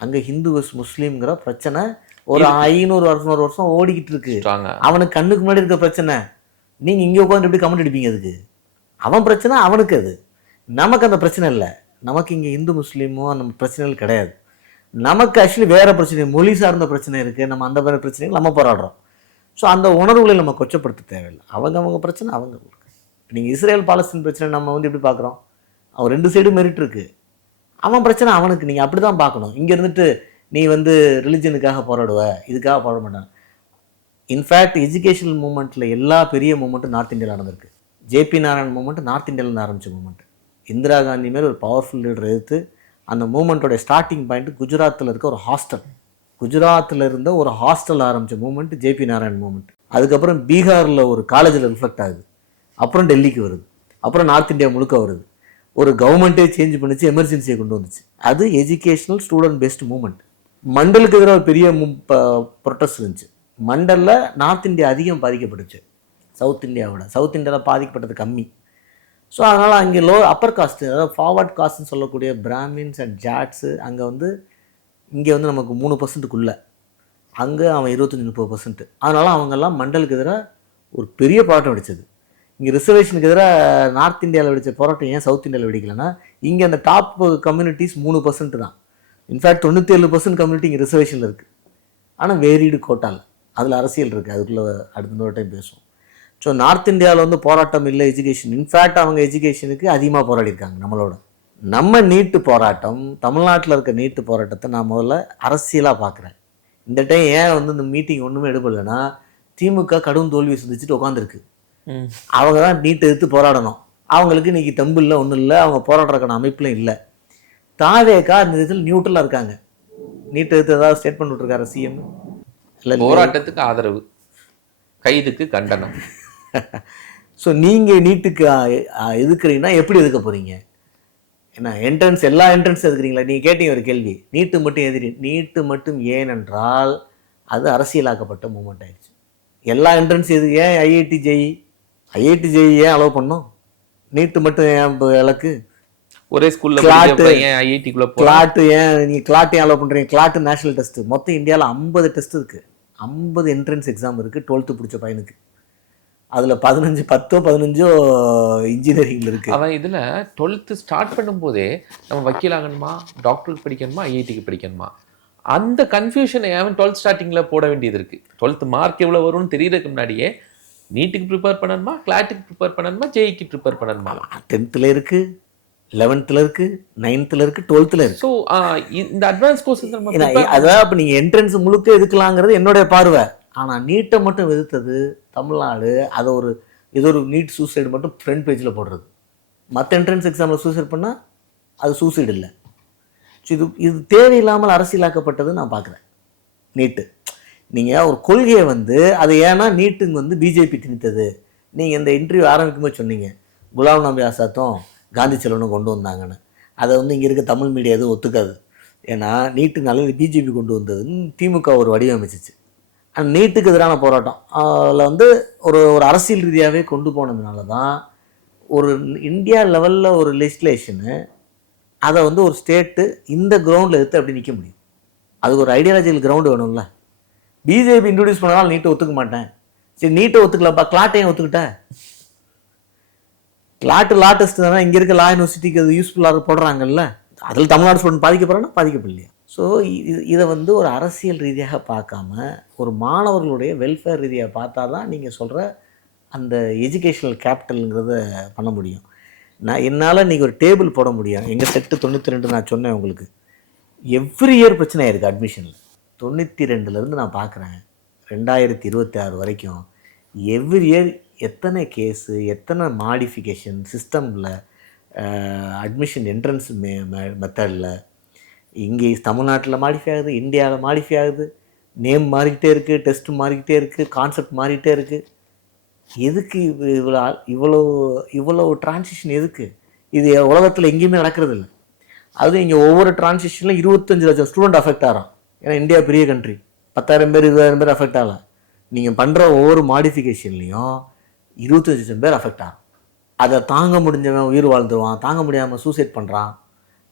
அங்கே ஹிந்து முஸ்லீம்ங்கிற பிரச்சனை ஒரு 500 வருஷம் ஓடிக்கிட்டு இருக்கு. அவனுக்கு கண்ணுக்கு முன்னாடி இருக்க பிரச்சனை. நீங்கள் இங்கே உட்காந்து எப்படி கமெண்ட் அடிப்பீங்க அதுக்கு? அவன் பிரச்சனை அவனுக்கு, அது நமக்கு அந்த பிரச்சனை இல்லை. நமக்கு இங்கே இந்து முஸ்லீமோ அந்த பிரச்சனைகள் கிடையாது. நமக்கு ஆக்சுவலி வேறு பிரச்சனை, மொழி சார்ந்த பிரச்சனை இருக்குது. நம்ம அந்த மாதிரி பிரச்சனைகள் நம்ம போராடுறோம். ஸோ அந்த உணர்வுகளை நம்ம கொச்சப்படுத்த தேவையில்லை. அவங்க பிரச்சனை அவங்க. நீங்கள் இஸ்ரேல் பாலஸ்தீன் பிரச்சனை நம்ம வந்து எப்படி பார்க்குறோம்? அவன் 2 சைடும் மெரிட் இருக்குது. அவன் பிரச்சனை அவனுக்கு. நீங்கள் அப்படி தான் பார்க்கணும். இங்கே இருந்துட்டு நீ வந்து ரிலிஜனுக்காக போராடுவ, இதுக்காக போராட மாட்டான். இன்ஃபேக்ட் எஜுகேஷனல் மூமெண்ட்டில் எல்லா பெரிய மூமெண்ட்டும் நார்த் இந்தியாவில் நடந்திருக்கு. ஜேபி நாராயண் மூமெண்ட் நார்த் இந்தியாவிலேருந்து ஆரம்பித்த மூமெண்ட். இந்திரா காந்தி மாரி ஒரு பவர்ஃபுல் லீடர் எடுத்து அந்த மூமெண்ட்டோட ஸ்டார்டிங் பாயிண்ட் குஜராத்தில் இருக்க ஒரு ஹாஸ்டல். குஜராத்தில் இருந்த ஒரு ஹாஸ்டல் ஆரம்பித்த மூமெண்ட் ஜேபி நாராயண் மூமெண்ட். அதுக்கப்புறம் பீகாரில் ஒரு காலேஜில் ரிஃப்ளெக்ட் ஆகுது. அப்புறம் டெல்லிக்கு வருது. அப்புறம் நார்த் இந்தியா முழுக்க வருது. ஒரு கவர்மெண்ட்டே சேஞ்ச் பண்ணிச்சு, எமர்ஜென்சியை கொண்டு வந்துச்சு. அது எஜுகேஷனல் ஸ்டூடெண்ட் பேஸ்ட் மூமெண்ட். மண்டலுக்கு எதிராக பெரிய ப்ரொட்டஸ்ட் இருந்துச்சு. மண்டலில் நார்த் இந்தியா அதிகம் பாதிக்கப்பட்டுச்சு சவுத் இந்தியாவோட. சவுத் இந்தியாவில் பாதிக்கப்பட்டது கம்மி. ஸோ அதனால் அங்கே அப்பர் காஸ்ட்டு, அதாவது ஃபார்வர்ட் காஸ்ட்னு சொல்லக்கூடிய பிராமின்ஸ் அண்ட் ஜாட்ஸு அங்கே வந்து இங்கே வந்து நமக்கு 3%க்குள்ளே, அங்கே அவன் 25-30%. அதனால் அவங்கெல்லாம் மண்டலுக்கு எதிராக ஒரு பெரிய போராட்டம் வெடிச்சது. இங்கே ரிசர்வேஷனுக்கு எதிராக நார்த் இந்தியாவில் வெடித்த போராட்டம் ஏன் சவுத் இந்தியாவில் வெடிக்கலைன்னா, இங்கே அந்த டாப் கம்யூனிட்டிஸ் 3% தான். இன்ஃபேக்ட் 97% கம்யூனிட்டி இங்கே ரிசர்வேஷனில் இருக்குது. ஆனால் வேரீடு கோட்டால் அதில் அரசியல் இருக்குது. அதுக்குள்ளே அடுத்த டைம் பேசுவோம். ஸோ நார்த் இந்தியாவில் வந்து போராட்டம் இல்லை எஜுகேஷன். இன்ஃபேக்ட் அவங்க எஜுகேஷனுக்கு அதிகமாக போராடிருக்காங்க நம்மளோட. நம்ம நீட்டு போராட்டம், தமிழ்நாட்டில் இருக்க நீட்டு போராட்டத்தை நான் முதல்ல அரசியலாக பார்க்குறேன். இந்த டைம் ஏன் வந்து இந்த மீட்டிங் ஒன்றுமே எடுப்பலைன்னா, திமுக கடும் தோல்வி சந்திச்சுட்டு உட்காந்துருக்கு. அவங்க தான் நீட்டை எடுத்து போராடணும். அவங்களுக்கு இன்றைக்கி தெம்பு இல்லை, ஒன்றும் இல்லை, அவங்க போராடுறதுக்கான அமைப்புலையும் இல்லை. தாவேக்கா இந்த இதில் நியூட்ரலாக இருக்காங்க. நீட்டை எடுத்து ஏதாவது ஸ்டேட்மெண்ட் விட்டுருக்காரு சிஎம்? இல்லை, போராட்டத்துக்கு ஆதரவு. கைதுக்கு கண்டனம். ஸோ நீங்கள் நீட்டுக்கு எதுக்குறீங்கன்னா எப்படி எதுக்க போகிறீங்க? என்ன என்ட்ரன்ஸ் எல்லா என்ட்ரன்ஸ் எதுக்குறீங்களா? நீங்கள் கேட்டீங்க ஒரு கேள்வி, நீட்டு மட்டும் எதிரி. நீட்டு மட்டும் ஏனென்றால் அது அரசியலாக்கப்பட்ட மூமெண்ட் ஆயிடுச்சு. எல்லா என்ட்ரன்ஸ் எது? ஏன் ஐஐடி ஜெய் ஏன் அலோவ் பண்ணோம்? நீட்டு மட்டும் ஏன் இலக்கு? ஒரே ஸ்கூல்ல ஐஐடிக்குள்ள கிளாட் ஏன் நீங்கள் கிளாட் ஏன் அலோவ் பண்ணுறீங்க? CLAT national test. மொத்தம் இந்தியாவில் 50 டெஸ்ட் இருக்குது, 50 என்ட்ரன்ஸ் எக்ஸாம் இருக்குது 12th பிடிச்ச பையனுக்கு. அதில் 15 இன்ஜினியரிங்கில் இருக்குது. அவன் இதில் 12th ஸ்டார்ட் பண்ணும்போதே நம்ம வக்கீல் ஆகணுமா, டாக்டருக்கு படிக்கணுமா, ஐஐடிக்கு படிக்கணுமா, அந்த கன்ஃபியூஷனை அவன் 12th ஸ்டார்டிங்கில் போட வேண்டியது இருக்குது. 12th மார்க் எவ்வளோ வரும்னு தெரியறதுக்கு முன்னாடியே நீட்டுக்கு ப்ரிப்பேர் பண்ணணுமா, கிளாட்டுக்கு ப்ரிப்பேர் பண்ணணுமா, ஜேஇக்கு ப்ரிப்பேர் பண்ணணுமா, 10th இருக்குது, 11th இருக்குது, 9th இருக்குது, 12th இருக்குது. ஸோ இந்த அட்வான்ஸ் கோர்ஸ் அதான் இப்போ நீங்கள் என்ட்ரன்ஸ் முழுக்க எதுக்கலாங்கிறது என்னுடைய பார்வை. ஆனால் நீட்டை மட்டும் எதிர்த்தது தமிழ்நாடு. அதை ஏதோ ஒரு நீட் சூசைடு மட்டும் ஃப்ரண்ட் பேஜில் போடுறது. மற்ற என்ட்ரன்ஸ் எக்ஸாமில் சூசைட் பண்ணால் அது சூசைடு இல்லை. ஸோ இது தேவையில்லாமல் அரசியலாக்கப்பட்டது நான் பார்க்குறேன். நீட்டு நீங்கள் ஒரு கொள்கையை அது ஏன்னா நீட்டுங்க பிஜேபி திணித்தது. நீங்கள் இந்த இன்டர்வியூ ஆரம்பிக்கும்போது சொன்னீங்க குலாம் நபி ஆசாத்தும் காந்தி செல்வனும் கொண்டு வந்தாங்கன்னு. அதை இங்கே இருக்க தமிழ் மீடியா எதுவும் ஒத்துக்காது. ஏன்னா நீட்டுனால பிஜேபி கொண்டு வந்ததுன்னு திமுக ஒரு வடிவமைச்சிச்சு. அந்த நீட்டுக்கு எதிரான போராட்டம் அதில் ஒரு அரசியல் ரீதியாகவே கொண்டு போனதுனால தான் ஒரு இந்தியா லெவலில் ஒரு லெஜிஸ்லேஷனு அதை ஒரு ஸ்டேட்டு இந்த கிரவுண்டில் எடுத்து அப்படி நிற்க முடியும். அதுக்கு ஒரு ஐடியாலஜிக்கல் கிரவுண்டு வேணும்ல. பிஜேபி இன்ட்ரடியூஸ் பண்ணாலும் நீட்டை ஒத்துக்க மாட்டேன். சரி நீட்டை ஒத்துக்கலப்பா, கிளாட்டையும் ஒத்துக்கிட்ட. லா டெஸ்ட் தானே இங்கே இருக்க லா யூனிவர்சிட்டிக்கு அது யூஸ்ஃபுல்லாக போடுறாங்கல்ல. அதில் தமிழ்நாடு ஸ்டூடெண்ட் பாதிக்கப்படுறேன்னா பாதிக்கப்படலையா? ஸோ இதை ஒரு அரசியல் ரீதியாக பார்க்காம ஒரு மாணவர்களுடைய வெல்ஃபேர் ரீதியாக பார்த்தா தான் நீங்கள் சொல்கிற அந்த எஜுகேஷ்னல் கேபிட்டலுங்கிறத பண்ண முடியும். என்னால் இன்றைக்கி ஒரு டேபிள் போட முடியும். எங்கள் செட்டு 92 நான் சொன்னேன் உங்களுக்கு. எவ்ரி இயர் பிரச்சனை ஆயிருக்கு அட்மிஷனில். 92லேருந்து நான் பார்க்குறேன் 2026 வரைக்கும் எவ்ரி இயர் எத்தனை கேஸு, எத்தனை மாடிஃபிகேஷன் சிஸ்டமில், அட்மிஷன் என்ட்ரன்ஸ் மெத்தடில். இங்கே தமிழ்நாட்டில் மாடிஃபை ஆகுது, இந்தியாவில் மாடிஃபை ஆகுது, நேம் மாறிக்கிட்டே இருக்குது, டெஸ்ட் மாறிக்கிட்டே இருக்குது, கான்செப்ட் மாறிக்கிட்டே இருக்குது. எதுக்கு இவ்வளோ டிரான்சிஷன் எதுக்கு? இது உலகத்தில் எங்கேயுமே நடக்கிறது இல்லை. அதுவும் இங்கே ஒவ்வொரு டிரான்சிஷனில் 25 லட்சம் ஸ்டூடெண்ட் அஃபெக்ட் ஆகிறான். ஏன்னா இந்தியா பெரிய கண்ட்ரி, 10,000 பேர் 20,000 பேர் அஃபெக்ட் ஆகலாம். நீங்கள் பண்ணுற ஒவ்வொரு மாடிஃபிகேஷன்லேயும் 25 லட்சம் பேர் அஃபெக்ட் ஆகும். அதை தாங்க முடிஞ்சவன் உயிர் வாழ்ந்துருவான், தாங்க முடியாமல் சூசைட் பண்ணுறான்,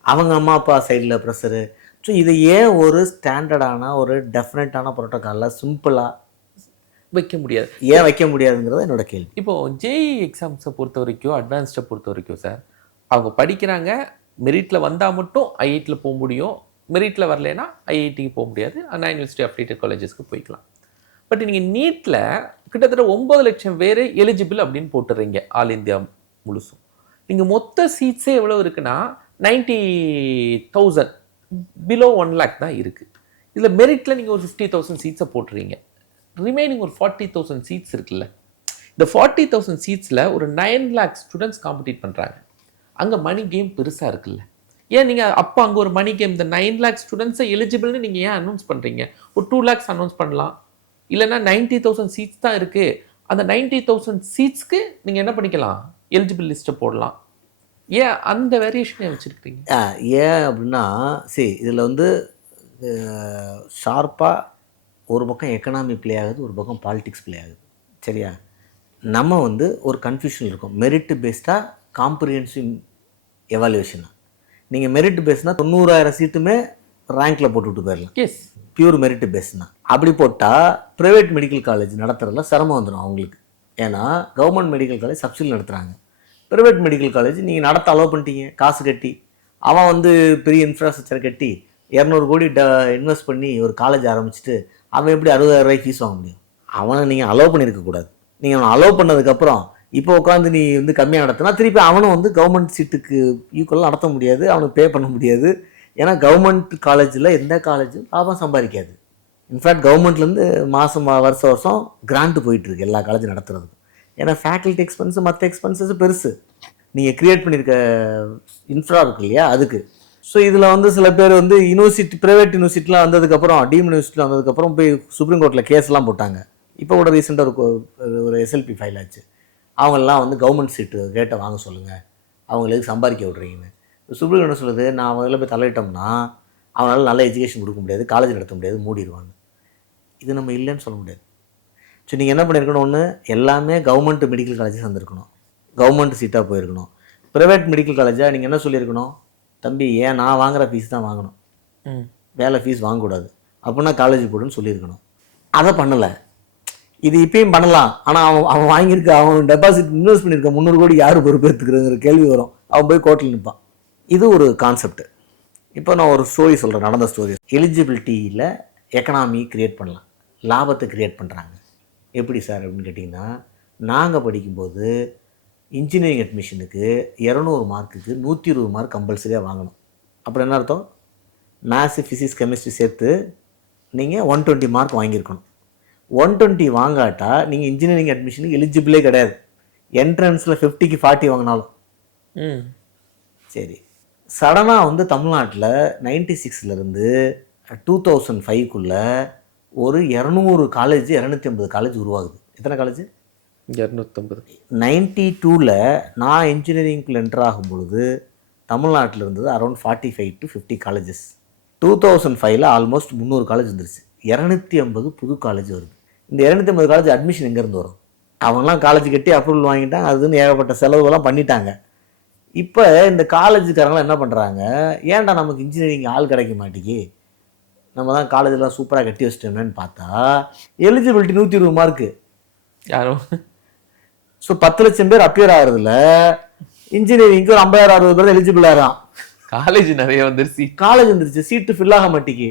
அவங்க அம்மா அப்பா சைடில் ப்ரெஷரு. ஸோ இதை ஏன் ஒரு ஸ்டாண்டர்டான ஒரு டெஃபினட்டான ப்ரோட்டோக்காலில் சிம்பிளாக வைக்க முடியாது? ஏன் வைக்க முடியாதுங்கிறது என்னோட கேள்வி. இப்போது ஜேஇ எக்ஸாம்ஸை பொறுத்த வரைக்கும், அட்வான்ஸ்டை பொறுத்த வரைக்கும் சார், அவங்க படிக்கிறாங்க, மெரிட்டில் வந்தால் மட்டும் ஐஐடியில் போக முடியும், மெரிட்டில் வரலைன்னா ஐஐடிக்கு போக முடியாது, அண்ணா யூனிவர்சிட்டி அஃபிலியேட்டட் காலேஜஸ்க்கு போய்க்கலாம். பட் நீங்கள் நீட்டில் கிட்டத்தட்ட 9 லட்சம் பேர் எலிஜிபிள் அப்படின்னு போட்டுறீங்க ஆல் இந்தியா முழுசும். நீங்கள் மொத்த சீட்ஸே எவ்வளோ இருக்குன்னா 90,000, பிலோ 1 lakh தான் இருக்குது. இதில் மெரிட்டில் நீங்கள் ஒரு 50,000 சீட்ஸை போட்டுறீங்க. ரிமைனிங் ஒரு 40,000 சீட்ஸ் இருக்குல்ல. இந்த 40,000 சீட்ஸில் ஒரு 9 lakh ஸ்டூடெண்ட்ஸ் காம்படிட் பண்ணுறாங்க. அங்கே மணி கேம் பெருசாக இருக்குல்ல. ஏன் நீங்கள் அப்போ அங்கே ஒரு மணி கேம், இந்த 9 lakh ஸ்டூடெண்ட்ஸை எலிஜிபிள்னு நீங்கள் ஏன் அனௌன்ஸ் பண்ணுறீங்க? ஒரு 2 lakhs அனௌன்ஸ் பண்ணலாம். இல்லைன்னா 90,000 சீட்ஸ் தான் இருக்குது, அந்த 90,000 சீட்ஸ்க்கு நீங்கள் என்ன பண்ணிக்கலாம், எலிஜிபிள் லிஸ்ட்டை போடலாம். ஏன் அந்த வேரியேஷனே வச்சுருக்கீங்க? ஏன் அப்படின்னா, சரி இதில் ஷார்ப்பாக ஒரு பக்கம் எக்கனாமி ப்ளே ஆகுது, ஒரு பக்கம் பாலிடிக்ஸ் ப்ளே ஆகுது. சரியா? நம்ம ஒரு கன்ஃபியூஷன் இருக்கும். மெரிட் பேஸ்டாக காம்ப்ரிஹென்சிவ் எவாலுவேஷனாக. நீங்கள் மெரிட் பேஸ்னால் 90,000 சீட்டுமே ரேங்க்கில் போட்டுவிட்டு போயிடலாம். எஸ், பியூர் மெரிட் பேஸ்னா. அப்படி போட்டால் ப்ரைவேட் மெடிக்கல் காலேஜ் நடத்துறதுல சிரமம் வந்துடும் அவங்களுக்கு. ஏன்னா கவர்மெண்ட் மெடிக்கல் காலேஜ் சப்சிடி நடத்துகிறாங்க. ப்ரைவேட் மெடிக்கல் காலேஜ் நீங்கள் நடத்த அலோவ் பண்ணிட்டீங்க, காசு கட்டி. அவன் பெரிய இன்ஃப்ராஸ்ட்ரக்சர் கட்டி 200 கோடி இன்வெஸ்ட் பண்ணி ஒரு காலேஜ் ஆரம்பிச்சுட்டு அவன் எப்படி 60,000 ரூபாய்க்கு ஃபீஸ் வாங்க முடியும்? அவனை நீங்கள் அலோவ் பண்ணியிருக்கக்கூடாது. நீங்கள் அவனை அலோவ் பண்ணதுக்கப்புறம் இப்போ உட்காந்து நீ கம்மியாக நடத்தினா திருப்பி அவனும் கவர்மெண்ட் சீட்டுக்கு ஈக்குவலாக நடத்த முடியாது, அவனுக்கு பே பண்ண முடியாது. ஏன்னா கவர்மெண்ட் காலேஜில் எந்த காலேஜும் லாபம் சம்பாதிக்காது. இன்ஃபேக்ட் கவர்மெண்ட்லேருந்து வருஷம் கிராண்ட் போயிட்டுருக்கு எல்லா காலேஜும் நடத்துறதுக்கு. ஏன்னா ஃபேக்கல்ட்டி எக்ஸ்பென்ஸு மற்ற எக்ஸ்பென்சஸ் பெருசு. நீங்கள் க்ரியேட் பண்ணியிருக்க இன்ஃப்ரா இருக்கு இல்லையா, அதுக்கு. ஸோ இதில் சில பேர் யூனிவர்சிட்டி ப்ரைவேட் யூனிவர்சிட்டிலாம் வந்ததுக்கப்புறம், டீம் யூனிவர்சிட்டியில் வந்ததுக்கப்புறம் போய் சுப்ரீம் கோர்ட்டில் கேஸ்லாம் போட்டாங்க. இப்போ கூட ரீசெண்டாக ஒரு எஸ்எல்பி ஃபைல் ஆச்சு. அவங்கெல்லாம் வந்து கவர்மெண்ட் சீட்டு ரேட்டை வாங்க சொல்லுங்கள், அவங்களுக்கு சம்பாதிக்க விட்றீங்கன்னு. சுப்ரீம் என்ன சொல்லுது, நான் முதல்ல போய் தலையிட்டோம்னா அவனால் நல்ல எஜுகேஷன் கொடுக்க முடியாது, காலேஜ் நடத்த முடியாது, மூடிடுவான்னு. இது நம்ம இல்லைன்னு சொல்ல முடியாது. ஸோ நீங்கள் என்ன பண்ணியிருக்கணும், ஒன்று எல்லாமே கவர்மெண்ட் மெடிக்கல் காலேஜஸ் வந்திருக்கணும், கவர்மெண்ட் சீட்டாக போயிருக்கணும். ப்ரைவேட் மெடிக்கல் காலேஜாக நீங்கள் என்ன சொல்லியிருக்கணும், தம்பி ஏன் நான் வாங்குகிற ஃபீஸ் தான் வாங்கணும், வேலை ஃபீஸ் வாங்கக்கூடாது, அப்படின்னா காலேஜ் போடுன்னு சொல்லியிருக்கணும். அதை பண்ணலை. இது இப்பயும் பண்ணலாம், ஆனால் அவன் வாங்கியிருக்க, அவன் டெபாசிட் இன்வெஸ்ட் பண்ணியிருக்க 300 கோடி யார் பொறுப்பேற்றுக்கிறங்கிற கேள்வி வரும். அவன் போய் கோர்ட்டில் நிற்பான். இது ஒரு கான்செப்ட். இப்போ நான் ஒரு ஸ்டோரி சொல்கிறேன், நடந்த ஸ்டோரி. எலிஜிபிலிட்டியில் எக்கனாமி க்ரியேட் பண்ணலாம், லாபத்தை க்ரியேட் பண்ணுறாங்க. எப்படி சார் அப்படின்னு கேட்டிங்கன்னா, நாங்கள் படிக்கும்போது இன்ஜினியரிங் அட்மிஷனுக்கு 200 மார்க்குக்கு 120 மார்க் கம்பல்சரியாக வாங்கணும். அப்புறம் என்ன அர்த்தம், மேத்ஸு ஃபிசிக்ஸ் கெமிஸ்ட்ரி சேர்த்து நீங்கள் 120 மார்க் வாங்கியிருக்கணும். 120 வாங்காட்டா நீங்கள் இன்ஜினியரிங் அட்மிஷனுக்கு எலிஜிபிளே கிடையாது. என்ட்ரன்ஸில் 50க்கு 40 வாங்கினாலும். சரி, சடனாக வந்து தமிழ்நாட்டில் 96லேருந்து 2005க்குள்ளே ஒரு 200 காலேஜ் 250 காலேஜ் உருவாகுது. எத்தனை காலேஜ்? 250. 92ல் நான் இன்ஜினியரிங்குள்ளே என்டர் ஆகும் பொழுது தமிழ்நாட்டில் இருந்தது அரௌண்ட் 45 to 50 காலேஜஸ். 2005ல் ஆல்மோஸ்ட் 300 காலேஜ் வந்துருச்சு. 250 புது காலேஜ் வருது. இந்த 250 காலேஜ் அட்மிஷன் எங்கேருந்து வரும்? அவங்களாம் காலேஜ் கட்டி அப்ரூவல் வாங்கிட்டாங்க, அதுன்னு ஏகப்பட்ட செலவுகள்லாம் பண்ணிட்டாங்க. இப்போ இந்த காலேஜுக்காரங்களாம் என்ன பண்ணுறாங்க, ஏன்டா நமக்கு இன்ஜினியரிங் ஆள் கிடைக்க மாட்டேங்கி, நம்ம தான் காலேஜெலாம் சூப்பராக கட்டி வச்சிட்டோம்னு பார்த்தா எலிஜிபிலிட்டி 120 மார்க்கு யாரும். ஸோ 10 லட்சம் பேர் அப்பியர் ஆகிறதுல இன்ஜினியரிங்க்கு ஒரு 50,000-60 பேர் எலிஜிபிள் ஆகிறான். காலேஜ் நிறைய வந்துருச்சு, காலேஜ் வந்துருச்சு, சீட்டு ஃபில் ஆக மாட்டேங்கி.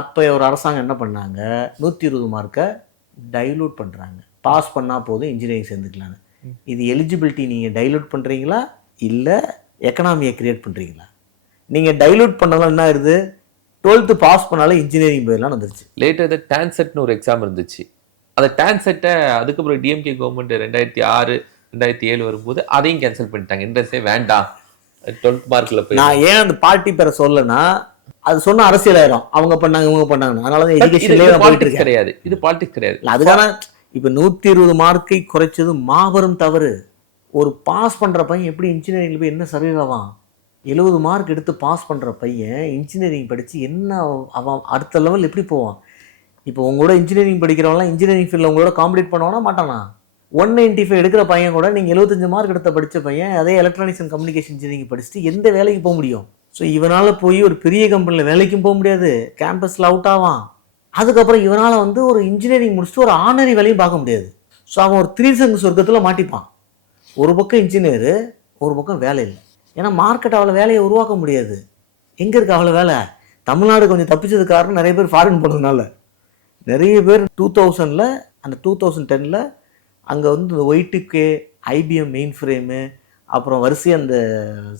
அப்போ ஒரு அரசாங்கம் என்ன பண்ணாங்க, 120 மார்க்கை டைலூட் பண்ணுறாங்க. பாஸ் பண்ணால் போதும் இன்ஜினியரிங் சேர்ந்துக்கலான்னு. இது எலிஜிபிலிட்டி நீங்கள் டைலூட் பண்ணுறீங்களா இல்லை எக்கனாமியை க்ரியேட் பண்ணுறீங்களா? நீங்கள் டைலூட் பண்ணாலும் என்ன ஆயிடுது, 12th பாஸ் பண்ணாலும் இன்ஜினியரிங் போயிடலாம் வந்துருச்சு. லேட்டர் டான்செட்னு ஒரு எக்ஸாம் இருந்துச்சு. அந்த டான்செட்டை அதுக்கப்புறம் டிஎம்கே கவர்மெண்ட் 2006 2007 வரும்போது அதையும் கேன்சல் பண்ணிட்டாங்க. இன்ட்ரெஸ்டே வேண்டாம், 12th மார்க்கில் போய். நான் ஏன் அந்த பார்ட்டி பேரை சொல்லனா, அது சொன்ன அரசியல் ஆயிரும், அவங்க பண்ணாங்க இவங்க பண்ணாங்க. அதனால தான் எஜுகேஷன்லேயே பாலிடிக்ஸ் கிடையாது, இது பாலிடிக்ஸ் கிடையாது. அதுக்கான இப்போ 120 மார்க்கை குறைச்சது மாபெரும் தவறு. ஒரு பாஸ் பண்ணுற பையன் எப்படி இன்ஜினியரிங்கில் போய் என்ன சர்வே ஆவான்? 70 மார்க் எடுத்து பாஸ் பண்ணுற பையன் இன்ஜினியரிங் படித்து என்ன அவன் அடுத்த லெவல் எப்படி போவான்? இப்போ உங்களோட இன்ஜினியரிங் படிக்கிறவங்களாம் இன்ஜினியரிங் ஃபீல்டில் உங்களோட காம்படிட் பண்ணுவானா மாட்டானா? 195 எடுக்கிற பையன் கூட நீங்கள் 75 மார்க் எடுத்த படித்த பையன் அதே எலக்ட்ரானிக்ஸ் அண்ட் கம்யூனிகேஷன் இன்ஜினியரிங் படிச்சுட்டு எந்த வேலைக்கு போக முடியும்? ஸோ இவனால் போய் ஒரு பெரிய கம்பெனியில் வேலைக்கும் போக முடியாது, கேம்பஸில் அவுட் ஆவான். அதுக்கப்புறம் இவனால் வந்து ஒரு இன்ஜினியரிங் முடிச்சுட்டு ஒரு ஆனரி வேலையும் பார்க்க முடியாது. ஸோ அவன் ஒரு 3 சங்கு சொர்க்கத்தில் மாட்டிப்பான். ஒரு பக்கம் இன்ஜினியரு, ஒரு பக்கம் வேலை இல்லை. ஏன்னா மார்க்கெட் அவ்வளோ வேலையை உருவாக்க முடியாது. எங்கே இருக்குது அவ்வளோ வேலை? தமிழ்நாடு கொஞ்சம் தப்பிச்சது காரணம் நிறைய பேர் ஃபாரின் போனதுனால. நிறைய பேர் 2000ல் அந்த 2010ல் அங்கே வந்து இந்த ஒய்டிகே, ஐபிஎம் மெயின் ஃப்ரேமு, அப்புறம் வரிசையாக அந்த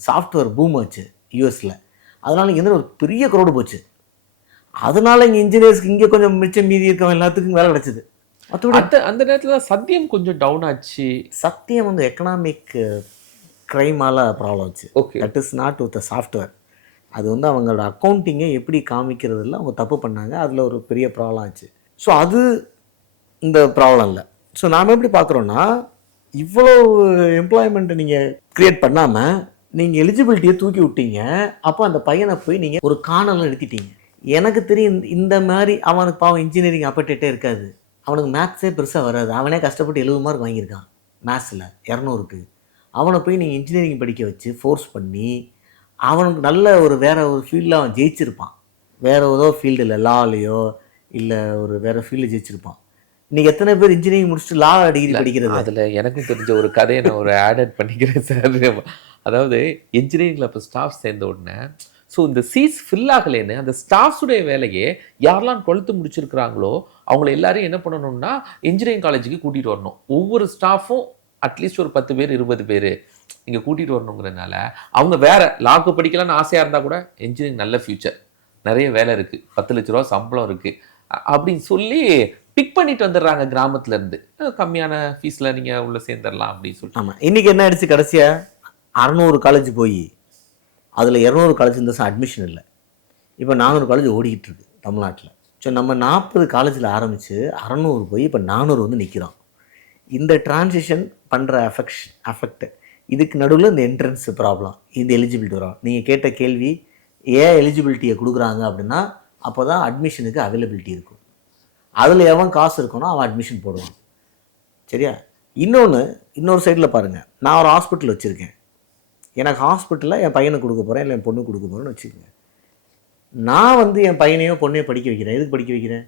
சாஃப்ட்வேர் பூம் ஆச்சு யூஎஸில். அதனால் இங்கேருந்து ஒரு பெரிய க்ரௌடு போச்சு. அதனால இங்கே இன்ஜினியர்ஸ்க்கு இங்கே கொஞ்சம் மிச்சம் மீதி இருக்கவங்க எல்லாத்துக்கும் வேலை கிடச்சிது. அந்த நேரத்தில் தான் சத்தியம் கொஞ்சம் டவுன் ஆச்சு. சத்தியம் வந்து எக்கனாமிக் க்ரைமால் ப்ராப்ளம் ஆச்சு. Okay, that is not with the software. அது வந்து அவங்களோட அக்கௌண்டிங்கை எப்படி காமிக்கிறதில்ல, அவங்க தப்பு பண்ணாங்க, அதில் ஒரு பெரிய ப்ராப்ளம் ஆச்சு. ஸோ அது இந்த ப்ராப்ளம் இல்லை. ஸோ நாம் எப்படி பார்க்குறோன்னா, இவ்வளோ எம்ப்ளாய்மெண்ட்டை நீங்கள் க்ரியேட் பண்ணாமல் நீங்கள் எலிஜிபிலிட்டியை தூக்கி விட்டீங்க. அப்போ அந்த பையனை போய் நீங்கள் ஒரு காணலும் எடுத்துட்டீங்க. எனக்கு தெரியும் இந்த மாதிரி அவனுக்கு பாவம் இன்ஜினியரிங் அப்பட்டேட்டே இருக்காது, அவனுக்கு மேத்ஸே பெருசாக வராது, அவனே கஷ்டப்பட்டு 70 மார்க் வாங்கியிருக்கான் மேத்ஸில் 200க்கு. அவனை போய் நீங்கள் இன்ஜினியரிங் படிக்க வச்சு ஃபோர்ஸ் பண்ணி அவனுக்கு நல்ல ஒரு வேறு ஒரு ஃபீல்டில் அவன் ஜெயிச்சிருப்பான். வேறு ஏதோ ஃபீல்டில் லாலையோ இல்லை ஒரு வேறு ஃபீல்டில் ஜெயிச்சிருப்பான். இன்றைக்கி எத்தனை பேர் இன்ஜினியரிங் முடிச்சுட்டு லா டிகிரி படிக்கிறது? அதில் எனக்கும் தெரிஞ்ச ஒரு கதையை நான் ஒரு ஆட் பண்ணிக்கிறேன் சார். அதாவது இன்ஜினியரிங்கில் இப்போ ஸ்டாஃப் சேர்ந்த உடனே ஸோ இந்த சீட்ஸ் ஃபில் ஆகலேன்னு அந்த ஸ்டாஃப்ஸுடைய வேலையே யாரெல்லாம் 12th முடிச்சிருக்கிறாங்களோ அவங்கள எல்லாரையும் என்ன பண்ணணும்னா இன்ஜினியரிங் காலேஜுக்கு கூட்டிகிட்டு வரணும். ஒவ்வொரு ஸ்டாஃபும் அட்லீஸ்ட் ஒரு 10 பேர் 20 பேர் இங்கே கூட்டிகிட்டு வரணுங்கிறதுனால அவங்க வேறு லாக்கு படிக்கலான்னு ஆசையாக இருந்தால் கூட இன்ஜினியரிங் நல்ல ஃப்யூச்சர், நிறைய வேலை இருக்குது, 10 லட்ச ரூபா சம்பளம் இருக்குது அப்படின்னு சொல்லி பிக் பண்ணிட்டு வந்துடுறாங்க கிராமத்துலேருந்து. கம்மியான ஃபீஸில் நீங்கள் உள்ளே சேர்ந்துடலாம் அப்படின்னு சொல்லி. ஆமாம், இன்றைக்கி என்ன ஆயிடுச்சு, கடைசியாக 600 காலேஜ் போய் அதில் 200 காலேஜ் இந்த வருஷம் அட்மிஷன் இல்லை. இப்போ 400 காலேஜ் ஓடிக்கிட்டு இருக்கு தமிழ்நாட்டில். ஸோ நம்ம 40 காலேஜில் ஆரம்பித்து 600 போய் இப்போ 400 வந்து நிற்கிறோம். இந்த டிரான்சிஷன் பண்ணுற அஃபெக்ட் இதுக்கு நடுவில் இந்த என்ட்ரன்ஸ் ப்ராப்ளம், இந்த எலிஜிபிலிட்டி வரும். நீங்கள் கேட்ட கேள்வி ஏன் எலிஜிபிலிட்டியை கொடுக்குறாங்க அப்படின்னா அப்போ தான் அட்மிஷனுக்கு அவைலபிலிட்டி இருக்கும். அதில் எவன் காசு இருக்கணும் அவன் அட்மிஷன் போடுவான். சரியா? இன்னொரு சைடில் பாருங்கள், நான் ஒரு ஹாஸ்பிட்டல் வச்சுருக்கேன். எனக்கு ஹாஸ்பிட்டலில் என் பையனுக்கு கொடுக்க போகிறேன், இல்லை என் பொண்ணு கொடுக்க போகிறேன்னு வச்சுக்கோங்க. நான் வந்து என் பையனையோ பொண்ணையோ படிக்க வைக்கிறேன். எதுக்கு படிக்க வைக்கிறேன்?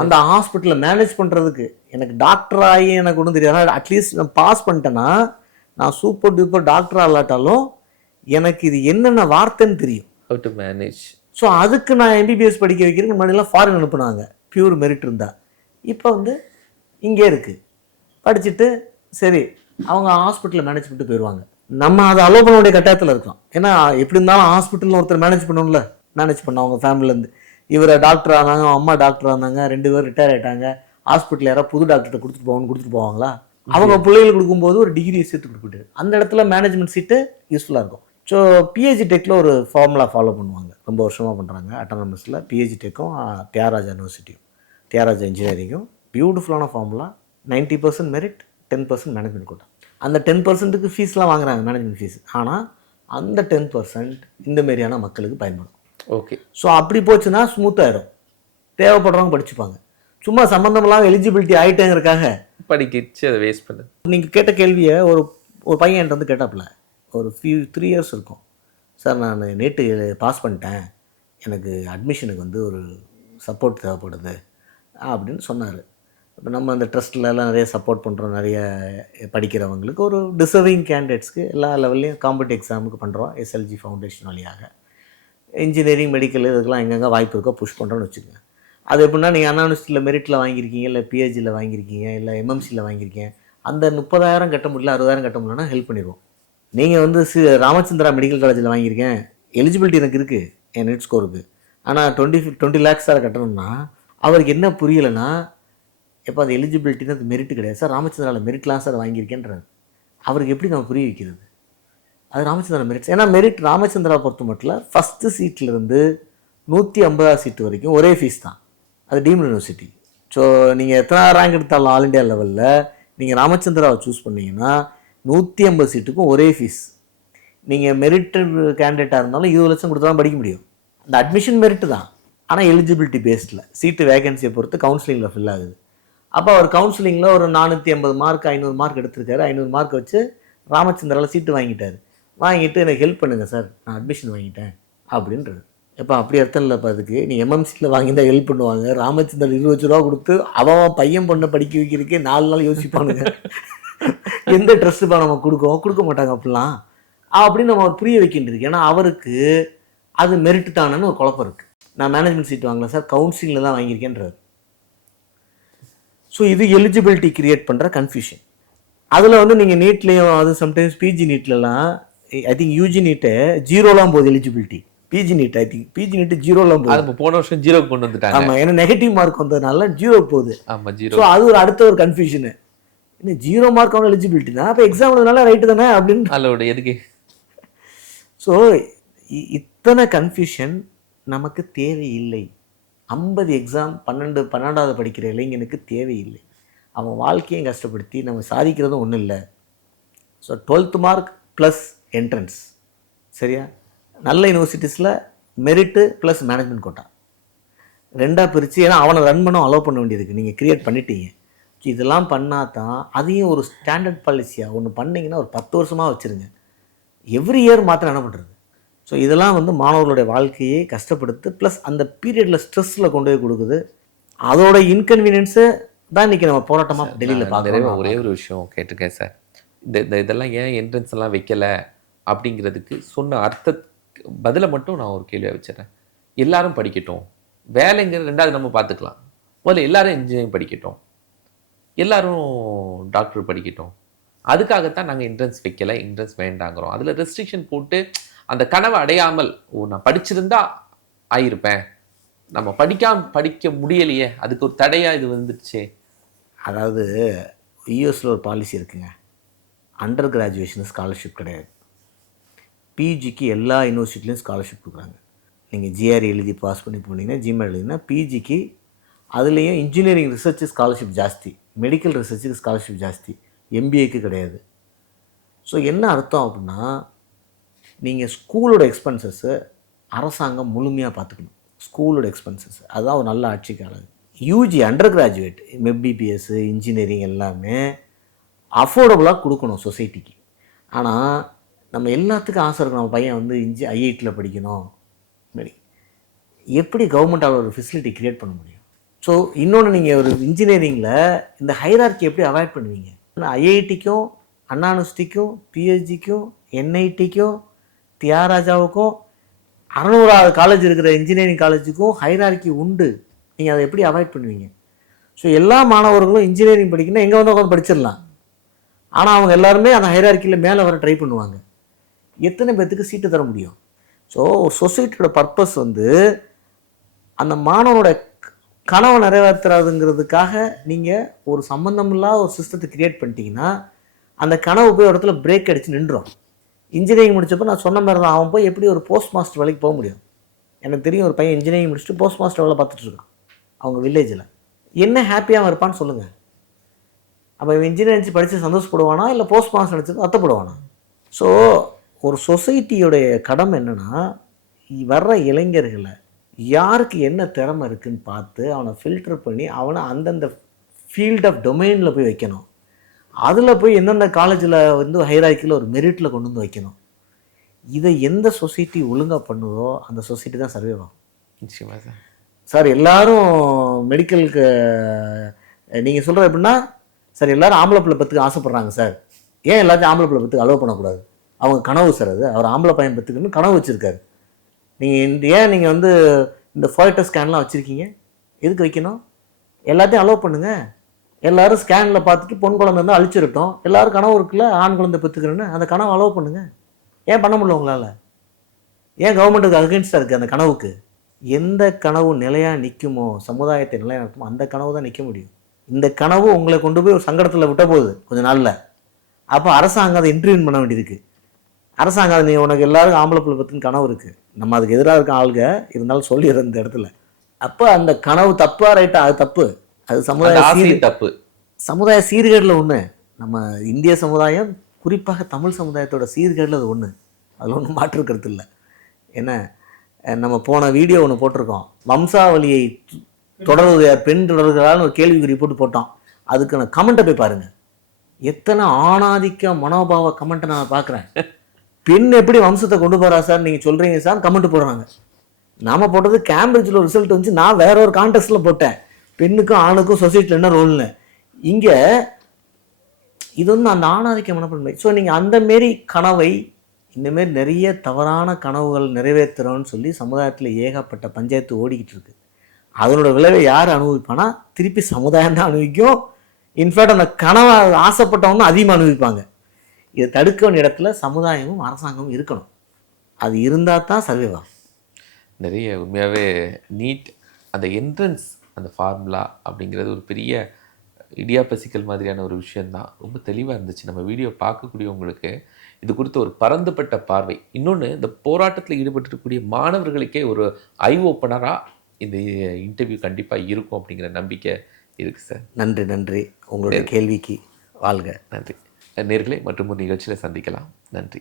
அந்த ஹாஸ்பிட்டலில் மேனேஜ் பண்ணுறதுக்கு. எனக்கு டாக்டர் ஆகி எனக்கு ஒன்றும் தெரியாது. அட்லீஸ்ட் நான் பாஸ் பண்ணிட்டேன்னா நான் சூப்பர் டூப்பர் டாக்டர் ஆகலாட்டாலும் எனக்கு இது என்னென்ன வார்த்தைன்னு தெரியும். Have to manage. ஸோ அதுக்கு நான் எம்பிபிஎஸ் படிக்க வைக்கிறேன்னு முன்னாடிலாம் ஃபாரின் அனுப்புனாங்க, பியூர் மெரிட் இருந்தால். இப்போ வந்து இங்கே இருக்குது, படிச்சுட்டு சரி அவங்க ஹாஸ்பிட்டலில் மேனேஜ் பண்ணிட்டு போயிடுவாங்க. நம்ம அதை அலோவ் பண்ண வேண்டிய கட்டாயத்தில் இருக்கோம். ஏன்னா எப்படி இருந்தாலும் ஹாஸ்பிட்டலில் ஒருத்தர் மேனேஜ் பண்ணணும்ல. மேனேஜ் பண்ண அவங்க ஃபேமிலிலேருந்து இவரை டாக்டர் ஆனாங்க, அம்மா டாக்டர் ஆனாங்க, 2 பேர் ரிட்டையர் ஆகிட்டாங்க. ஹாஸ்பிட்டல் யாராவது புது டாக்டர்கிட்ட கொடுத்துட்டு போவாங்களா? அவங்க பிள்ளைகள் கொடுக்கும்போது ஒரு டிகிரியை சேர்த்து கொடுத்துட்டு அந்த இடத்துல மேனேஜ்மெண்ட் சீட்டு யூஸ்ஃபுல்லாக இருக்கும். ஸோ பிஹெச்டி டெக்கில் ஒரு ஃபார்முலா ஃபாலோ பண்ணுவாங்க, ரொம்ப வருஷமாக பண்ணுறாங்க. அட்டானமஸில் பிஹெச்டி டெக்கும் தியாகராஜா யூனிவர்சிட்டியும் தியாகராஜா இன்ஜினியரிங்கும் பியூட்டிஃபுல்லான ஃபார்முலா. 90% merit, 10% management quota. அந்த 10%க்கு ஃபீஸ்லாம் வாங்குறாங்க, மேனேஜ்மெண்ட் ஃபீஸ். ஆனால் அந்த 10% இந்த மாரியான மக்களுக்கு பயன்படும். ஓகே. ஸோ அப்படி போச்சுன்னா ஸ்மூத்தாயிடும். தேவைப்படுறவங்க படிச்சுப்பாங்க. சும்மா சம்மந்தமெல்லாம் எலிஜிபிலிட்டி ஆகிட்டேங்கிறக்காக படிக்கிச்சு அதை வேஸ்ட் பண்ணு. நீங்கள் கேட்ட கேள்வியை ஒரு பையன் என்கிட்ட வந்து கேட்டாப்புல, ஒரு 3 இயர்ஸ் இருக்கும். சார் நான் நேட்டு பாஸ் பண்ணிட்டேன், எனக்கு அட்மிஷனுக்கு வந்து ஒரு சப்போர்ட் தேவைப்படுது அப்படின்னு சொன்னார். இப்போ நம்ம அந்த ட்ரஸ்ட்லலாம் நிறைய சப்போர்ட் பண்ணுறோம், நிறைய படிக்கிறவங்களுக்கு, ஒரு டிசர்விங் கேண்டிடேட்ஸ்க்கு எல்லா லெவல்லையும் காம்படிட்டிவ் எக்ஸாமுக்கு பண்ணுறோம். எஸ்எல்ஜி ஃபவுண்டேஷன் வழியாக இன்ஜினியரிங் மெடிக்கல் இதுக்கெல்லாம் எங்கெங்கே வாய்ப்பு இருக்கோ புஷ் பண்ணுறோன்னு வச்சுக்கோங்க. அது எப்படின்னா நீங்கள் அண்ணா யூனிவர்சிட்டியில் மெரிட்டில் வாங்கியிருக்கீங்க, இல்லை பிஹெச்சியில் வாங்கியிருக்கீங்க, இல்லை எம்எம்சியில் வாங்கியிருக்கீங்க, அந்த 30,000 கட்ட முடியல, 60,000 கட்ட முடியலன்னா ஹெல்ப் பண்ணிடுவோம். நீங்கள் வந்து ராமச்சந்திரா மெடிக்கல் காலேஜில் வாங்கியிருக்கேன், எலிஜிபிலிட்டி எனக்கு இருக்குது என் நெட் ஸ்கோருக்கு, ஆனால் 20 lakhs சார் கட்டணும்னா அவருக்கு என்ன புரியலைன்னா, எப்போ அது எலிஜிபிலிட்டின்னு அது மெரிட்டு கிடையாது சார், ராமச்சந்திராவில் மெரிட்லாம் சார் வாங்கியிருக்கேன்றார். அவருக்கு எப்படி நம்ம புரிய வைக்கிறது? அது ராமச்சந்திரா மெரிட்ஸ். ஏன்னா மெரிட் ராமச்சந்திரா பொறுத்த மட்டும் ஃபஸ்ட்டு சீட்லேருந்து 150வது சீட்டு வரைக்கும் ஒரே ஃபீஸ் தான். அது டீம்டு யூனிவர்சிட்டி. ஸோ நீங்கள் எத்தனை ரேங்க் எடுத்தாலும் ஆல் இண்டியா லெவலில் நீங்கள் ராமச்சந்திராவை சூஸ் பண்ணிங்கன்னா 150 சீட்டுக்கும் ஒரே ஃபீஸ். நீங்கள் மெரிட்டட் கேண்டிடேட்டாக இருந்தாலும் 20 லட்சம் கொடுத்தா தான் படிக்க முடியும். அந்த அட்மிஷன் மெரிட்டு தான், ஆனால் எலிஜிபிலிட்டி பேஸ்டில் சீட்டு வேகன்சியை பொறுத்து கவுன்சிலிங்கில் ஃபில் ஆகுது. அப்போ அவர் கவுன்சிலிங்கில் ஒரு 480 மார்க் 500 மார்க் எடுத்திருக்காரு. 500 மார்க் வச்சு ராமச்சந்திராவில் சீட்டு வாங்கிட்டார். வாங்கிட்டு எனக்கு ஹெல்ப் பண்ணுங்கள் சார், நான் அட்மிஷன் வாங்கிட்டேன் அப்படின்றது. எப்போ அப்படி அர்த்தம் இல்லைப்பா. அதுக்கு நீ எம்எம்சியில் வாங்கியிருந்தா ஹெல்ப் பண்ணுவாங்க. ராமச்சந்திரன் 20 லட்ச ரூபா கொடுத்து அவன் பையன் பொண்ணை படிக்க வைக்கிறதுக்கே 4 நாள் யோசிப்பானுங்க. எந்த ட்ரஸ்ட்டுப்பா நம்ம கொடுக்க மாட்டாங்க அப்படிலாம் அப்படின்னு நம்ம புரிய வைக்கின்றது. ஏன்னா அவருக்கு அது மெரிட் தானேன்னு ஒரு குழப்பம் இருக்குது. நான் மேனேஜ்மெண்ட் சீட் வாங்கல சார், கவுன்சிலிங்கில் தான் வாங்கியிருக்கேன்றார். ஸோ இது எலிஜிபிலிட்டி கிரியேட் பண்ணுற கன்ஃபியூஷன். அதில் வந்து நீங்கள் நீட்லேயும், அது சம்டைம்ஸ் பிஜி நீட்லலாம், ஐ திங்க் யூஜி நீட்டு 0லாம் போகுது eligibility. PG NEET I think PG NEET 0லாம் போகுது. அது போன வருஷம் 0 கொண்டு வந்துட்டாங்க. ஆமாம், ஏன்னா நெகட்டிவ் மார்க் வந்ததுனால 0 போகுது. ஆமாம் 0. ஸோ அது ஒரு அடுத்த ஒரு கன்ஃபியூஷனு. இன்னும் 0 மார்க் அவங்க எலிஜிபிலிட்டினா அப்போ எக்ஸாம் எழுதுனால ரைட்டு தானே அப்படின்னு. அதோட எதுக்கு? ஸோ இத்தனை கன்ஃபியூஷன் நமக்கு தேவையில்லை. 50 எக்ஸாம் 12வது படிக்கிற இளைஞனுக்கு தேவையில்லை. அவன் வாழ்க்கையும் கஷ்டப்படுத்தி நம்ம சாதிக்கிறதும் ஒன்றும் இல்லை. So 12th mark plus entrance, சரியா? நல்ல யூனிவர்சிட்டிஸில் மெரிட்டு ப்ளஸ் மேனேஜ்மெண்ட் கோட்டா 2ஆக பிரித்து, ஏன்னா அவனை ரன் பண்ண அலோவ் பண்ண வேண்டியதுக்கு நீங்கள் க்ரியேட் பண்ணிட்டீங்க. ஸோ இதெல்லாம் பண்ணால் தான் அதையும் ஒரு ஸ்டாண்டர்ட் பாலிசியாக ஒன்று பண்ணிங்கன்னா ஒரு 10 வருஷமாக வச்சுருங்க. எவ்ரி இயர் மாத்திரம் என்ன பண்ணுறது? ஸோ இதெல்லாம் வந்து மாணவர்களுடைய வாழ்க்கையை கஷ்டப்படுத்து, ப்ளஸ் அந்த பீரியடில் ஸ்ட்ரெஸ்ஸில் கொண்டு போய் கொடுக்குது. அதோட இன்கன்வீனியன்ஸு தான் இன்றைக்கி நம்ம போராட்டமாக டெல்லியில் பார்க்குறோம். ஒரே ஒரு விஷயம் கேட்டிருக்கேன் சார், இதெல்லாம் ஏன் என்ட்ரன்ஸ் எல்லாம் வைக்கலை அப்படிங்கிறதுக்கு சொன்ன பதிலை மட்டும் நான் ஒரு கேள்வியாக வச்சிடறேன். எல்லாரும் படிக்கட்டும், வேலைங்கிற 2வது நம்ம பார்த்துக்கலாம். முதல்ல எல்லாரும் இன்ஜினியரிங் படிக்கட்டும், எல்லாரும் டாக்டர் படிக்கட்டும். அதுக்காகத்தான் நாங்கள் என்ட்ரன்ஸ் வைக்கலை, என்ட்ரன்ஸ் வேண்டாங்கிறோம். அதில் ரெஸ்ட்ரிக்ஷன் போட்டு அந்த கனவை அடையாமல், நான் படிச்சிருந்தா ஆயிருப்பேன், நம்ம படிக்க முடியலையே, அதுக்கு ஒரு தடையாக இது வந்துடுச்சே. அதாவது யூஎஸில் ஒரு பாலிசி இருக்குங்க, அண்டர் கிராஜுவேஷன் ஸ்காலர்ஷிப் கிடையாது. பிஜிக்கு எல்லா யூனிவர்சிட்டிலையும் ஸ்காலர்ஷிப் கொடுக்குறாங்க. நீங்கள் ஜிஆர் எழுதி பாஸ் பண்ணி போனீங்கன்னா, ஜிமெயில் எழுதினா பிஜிக்கு அதுலேயும் இன்ஜினியரிங் ரிசர்ச் ஸ்காலர்ஷிப் ஜாஸ்தி, மெடிக்கல் ரிசர்ச்சுக்கு ஸ்காலர்ஷிப் ஜாஸ்தி, எம்பிஏக்கு கிடையாது. ஸோ என்ன அர்த்தம் அப்படின்னா, நீங்கள் ஸ்கூலோட எக்ஸ்பென்சஸ்ஸு அரசாங்கம் முழுமையாக பார்த்துக்கணும். ஸ்கூலோட எக்ஸ்பென்சஸ் அதுதான் ஒரு நல்ல ஆட்சிக்கு அழகு. UG under graduate MBBS engineering எல்லாமே அஃபோர்டபுளாக கொடுக்கணும் சொசைட்டிக்கு. ஆனால் நம்ம எல்லாத்துக்கும் ஆசை இருக்கும், நம்ம பையன் வந்து ஐஐடியில் படிக்கணும். எப்படி கவர்மெண்ட்டால் ஒரு ஃபெசிலிட்டி க்ரியேட் பண்ண முடியும்? ஸோ இன்னொன்று, நீங்கள் ஒரு இன்ஜினியரிங்கில் இந்த ஹைரார்க்கி எப்படி அவாய்ட் பண்ணுவீங்க? ஐஐடிக்கும் அண்ணா யூனிவர்சிட்டிக்கும் பிஹெச்டிக்கும் என்ஐடிக்கும் தியாகராஜாவுக்கும் 600 காலேஜ் இருக்கிற இன்ஜினியரிங் காலேஜுக்கும் ஹைரார்க்கி உண்டு. நீங்கள் அதை எப்படி அவாய்ட் பண்ணுவீங்க? ஸோ எல்லா மாணவர்களும் இன்ஜினியரிங் படிக்கணும்னா எங்கே வந்து உட்காந்து படிச்சிடலாம். ஆனால் அவங்க எல்லாருமே அந்த ஹைரார்க்கியில் மேலே வர ட்ரை பண்ணுவாங்க. எத்தனை பேர்த்துக்கு சீட்டு தர முடியும்? ஸோ ஒரு சொசைட்டியோட பர்பஸ் வந்து அந்த மாணவனோட கனவை நிறைவேற்றுறதுங்கிறதுக்காக நீங்கள் ஒரு சம்மந்தமில்லாத ஒரு சிஸ்டத்தை க்ரியேட் பண்ணிட்டீங்கன்னா அந்த கனவு போய் ஒரு இடத்துல பிரேக் அடித்து நின்றுடும். இன்ஜினியரிங் முடிச்சப்போ நான் சொன்ன மாதிரி தான், அவன் போய் எப்படி ஒரு போஸ்ட் மாஸ்டர் வேலைக்கு போக முடியும்? எனக்கு தெரியும் ஒரு பையன் இன்ஜினியரிங் முடிச்சுட்டு போஸ்ட் மாஸ்டர் வேலை பார்த்துட்ருக்கான் அவங்க வில்லேஜில். என்ன ஹாப்பியாக இருப்பான்னு சொல்லுங்கள். அப்போ இவன் இன்ஜினியரிங் படித்து சந்தோஷப்படுவானா, இல்லை போஸ்ட் மாஸ்டர் நினச்சது அத்தப்படுவானா? ஸோ ஒரு சொசைட்டியோடைய கடமை என்னென்னா, வர்ற இளைஞர்களை யாருக்கு என்ன திறமை இருக்குதுன்னு பார்த்து அவனை ஃபில்டர் பண்ணி அவனை அந்தந்த ஃபீல்ட் ஆஃப் டொமைனில் போய் வைக்கணும். அதில் போய் எந்தெந்த காலேஜில் வந்து ஹைரார்க்கியில் ஒரு மெரிட்டில் கொண்டு வந்து வைக்கணும். இதை எந்த சொசைட்டி ஒழுங்காக பண்ணுதோ அந்த சொசைட்டி தான் சர்வே ஆகும். நிச்சயமாக சார். சார் எல்லாரும் மெடிக்கலுக்கு நீங்கள் சொல்கிறது எப்படின்னா, சார் எல்லோரும் ஆம்பளை பிள்ளை பத்துக்கு ஆசைப்பட்றாங்க சார், ஏன் எல்லாத்தையும் ஆம்பளை பிள்ளை பத்துக்கு அலோவ் பண்ணக்கூடாது? அவங்க கனவு சார், அது அவர் ஆம்பளை பையன் பத்துக்குன்னு கனவு வச்சுருக்காரு. நீங்கள் ஏன் நீங்கள் வந்து இந்த ஃபைட்டர் ஸ்கேன்லாம் வச்சுருக்கீங்க? எதுக்கு வைக்கணும்? எல்லாத்தையும் அலோவ் பண்ணுங்கள். எல்லோரும் ஸ்கேனில் பார்த்துட்டு பொன் குழந்தை இருந்தால் அழிச்சிருட்டோம். எல்லோரும் கனவு இருக்குல்ல ஆண் குழந்தை பெற்றுக்கிறேன்னு, அந்த கனவு அலோவ் பண்ணுங்கள். ஏன் பண்ண முடியல உங்களால்? ஏன் கவர்மெண்ட்டுக்கு அகென்ஸ்டாக இருக்குது அந்த கனவுக்கு? எந்த கனவு நிலையாக நிற்குமோ, சமுதாயத்தை நிலையாக நிற்குமோ அந்த கனவு தான் நிற்க முடியும். இந்த கனவு உங்களை கொண்டு போய் ஒரு சங்கடத்தில் விட்ட போகுது கொஞ்சம் நாளில். அப்போ அரசாங்கம் அதை இன்டர்வியூன் பண்ண வேண்டியிருக்கு. அரசாங்கம் நீ உனக்கு எல்லாருக்கும் ஆம்பளை பிள்ளை பற்றின கனவு இருக்குது, நம்ம அதுக்கு எதிராக இருக்க ஆளுங்க இருந்தாலும் சொல்லிடுற இந்த இடத்துல. அப்போ அந்த கனவு தப்பா ரைட்டா? அது தப்பு. அது சமுதாய தப்பு. சமுதாய சீர்கேடில் ஒன்று. நம்ம இந்திய சமுதாயம் குறிப்பாக தமிழ் சமுதாயத்தோட சீர்கேடில் அது ஒன்று. அதில் ஒன்றும் மாற்று கருத்து இல்லை. ஏன்னா நம்ம போன வீடியோ ஒன்று போட்டிருக்கோம், வம்சாவளியை தொடர்வது யார், பெண் தொடர்களால் ஒரு கேள்விக்குறி போட்டோம். அதுக்கான கமெண்ட்டை போய் பாருங்கள். எத்தனை ஆணாதிக்க மனோபாவ கமெண்ட்டை நான் பார்க்குறேன். பெண் எப்படி வம்சத்தை கொண்டு போகிறா சார் நீங்கள் சொல்கிறீங்க சார் கமெண்ட் போடுறாங்க. நாம் போட்டது கேம்பிரிட்ஜில் ரிசல்ட் வந்துச்சு, நான் வேற ஒரு கான்டெஸ்ட்டில் போட்டேன், பெண்ணுக்கும் ஆணுக்கும் சொசைட்டியில் என்ன ரோல்னு. இங்கே இது வந்து அந்த ஆணாதிக்க மனப்பான்மை. ஸோ நீங்கள் அந்தமாரி கனவை, இந்தமாரி நிறைய தவறான கனவுகள் நிறைவேற்றுறோன்னு சொல்லி சமுதாயத்தில் ஏகப்பட்ட பஞ்சாயத்து ஓடிக்கிட்டு இருக்கு. அதனோட விளைவை யார் அனுபவிப்பானா? திருப்பி சமுதாயம் தான் அனுபவிக்கும். இன்ஃபேக்ட் அந்த கனவை ஆசைப்பட்டவங்க அதிகமாக அனுபவிப்பாங்க. இதை தடுக்க வேண்டிய இடத்துல சமுதாயமும் அரசாங்கமும் இருக்கணும். அது இருந்தால் தான் சர்வேவா. நிறைய உண்மையாகவே நீட் அந்த என்ட்ரன்ஸ் அந்த ஃபார்முலா அப்படிங்கிறது ஒரு பெரிய இடியாப்பசிக்கல் மாதிரியான ஒரு விஷயந்தான். ரொம்ப தெளிவாக இருந்துச்சு. நம்ம வீடியோ பார்க்கக்கூடியவங்களுக்கு இது குறித்த ஒரு பரந்துபட்ட பார்வை. இன்னொன்று, இந்த போராட்டத்தில் ஈடுபட்டிருக்கக்கூடிய மாணவர்களுக்கே ஒரு ஐ ஓப்பனராக இந்த இன்டர்வியூ கண்டிப்பாக இருக்கும் அப்படிங்கிற நம்பிக்கை இருக்குது சார். நன்றி நன்றி. உங்களுடைய கேள்விக்கு வாழ்க. நன்றி நேயர்களே. மற்றும் ஒரு நிகழ்ச்சியில் சந்திக்கலாம். நன்றி.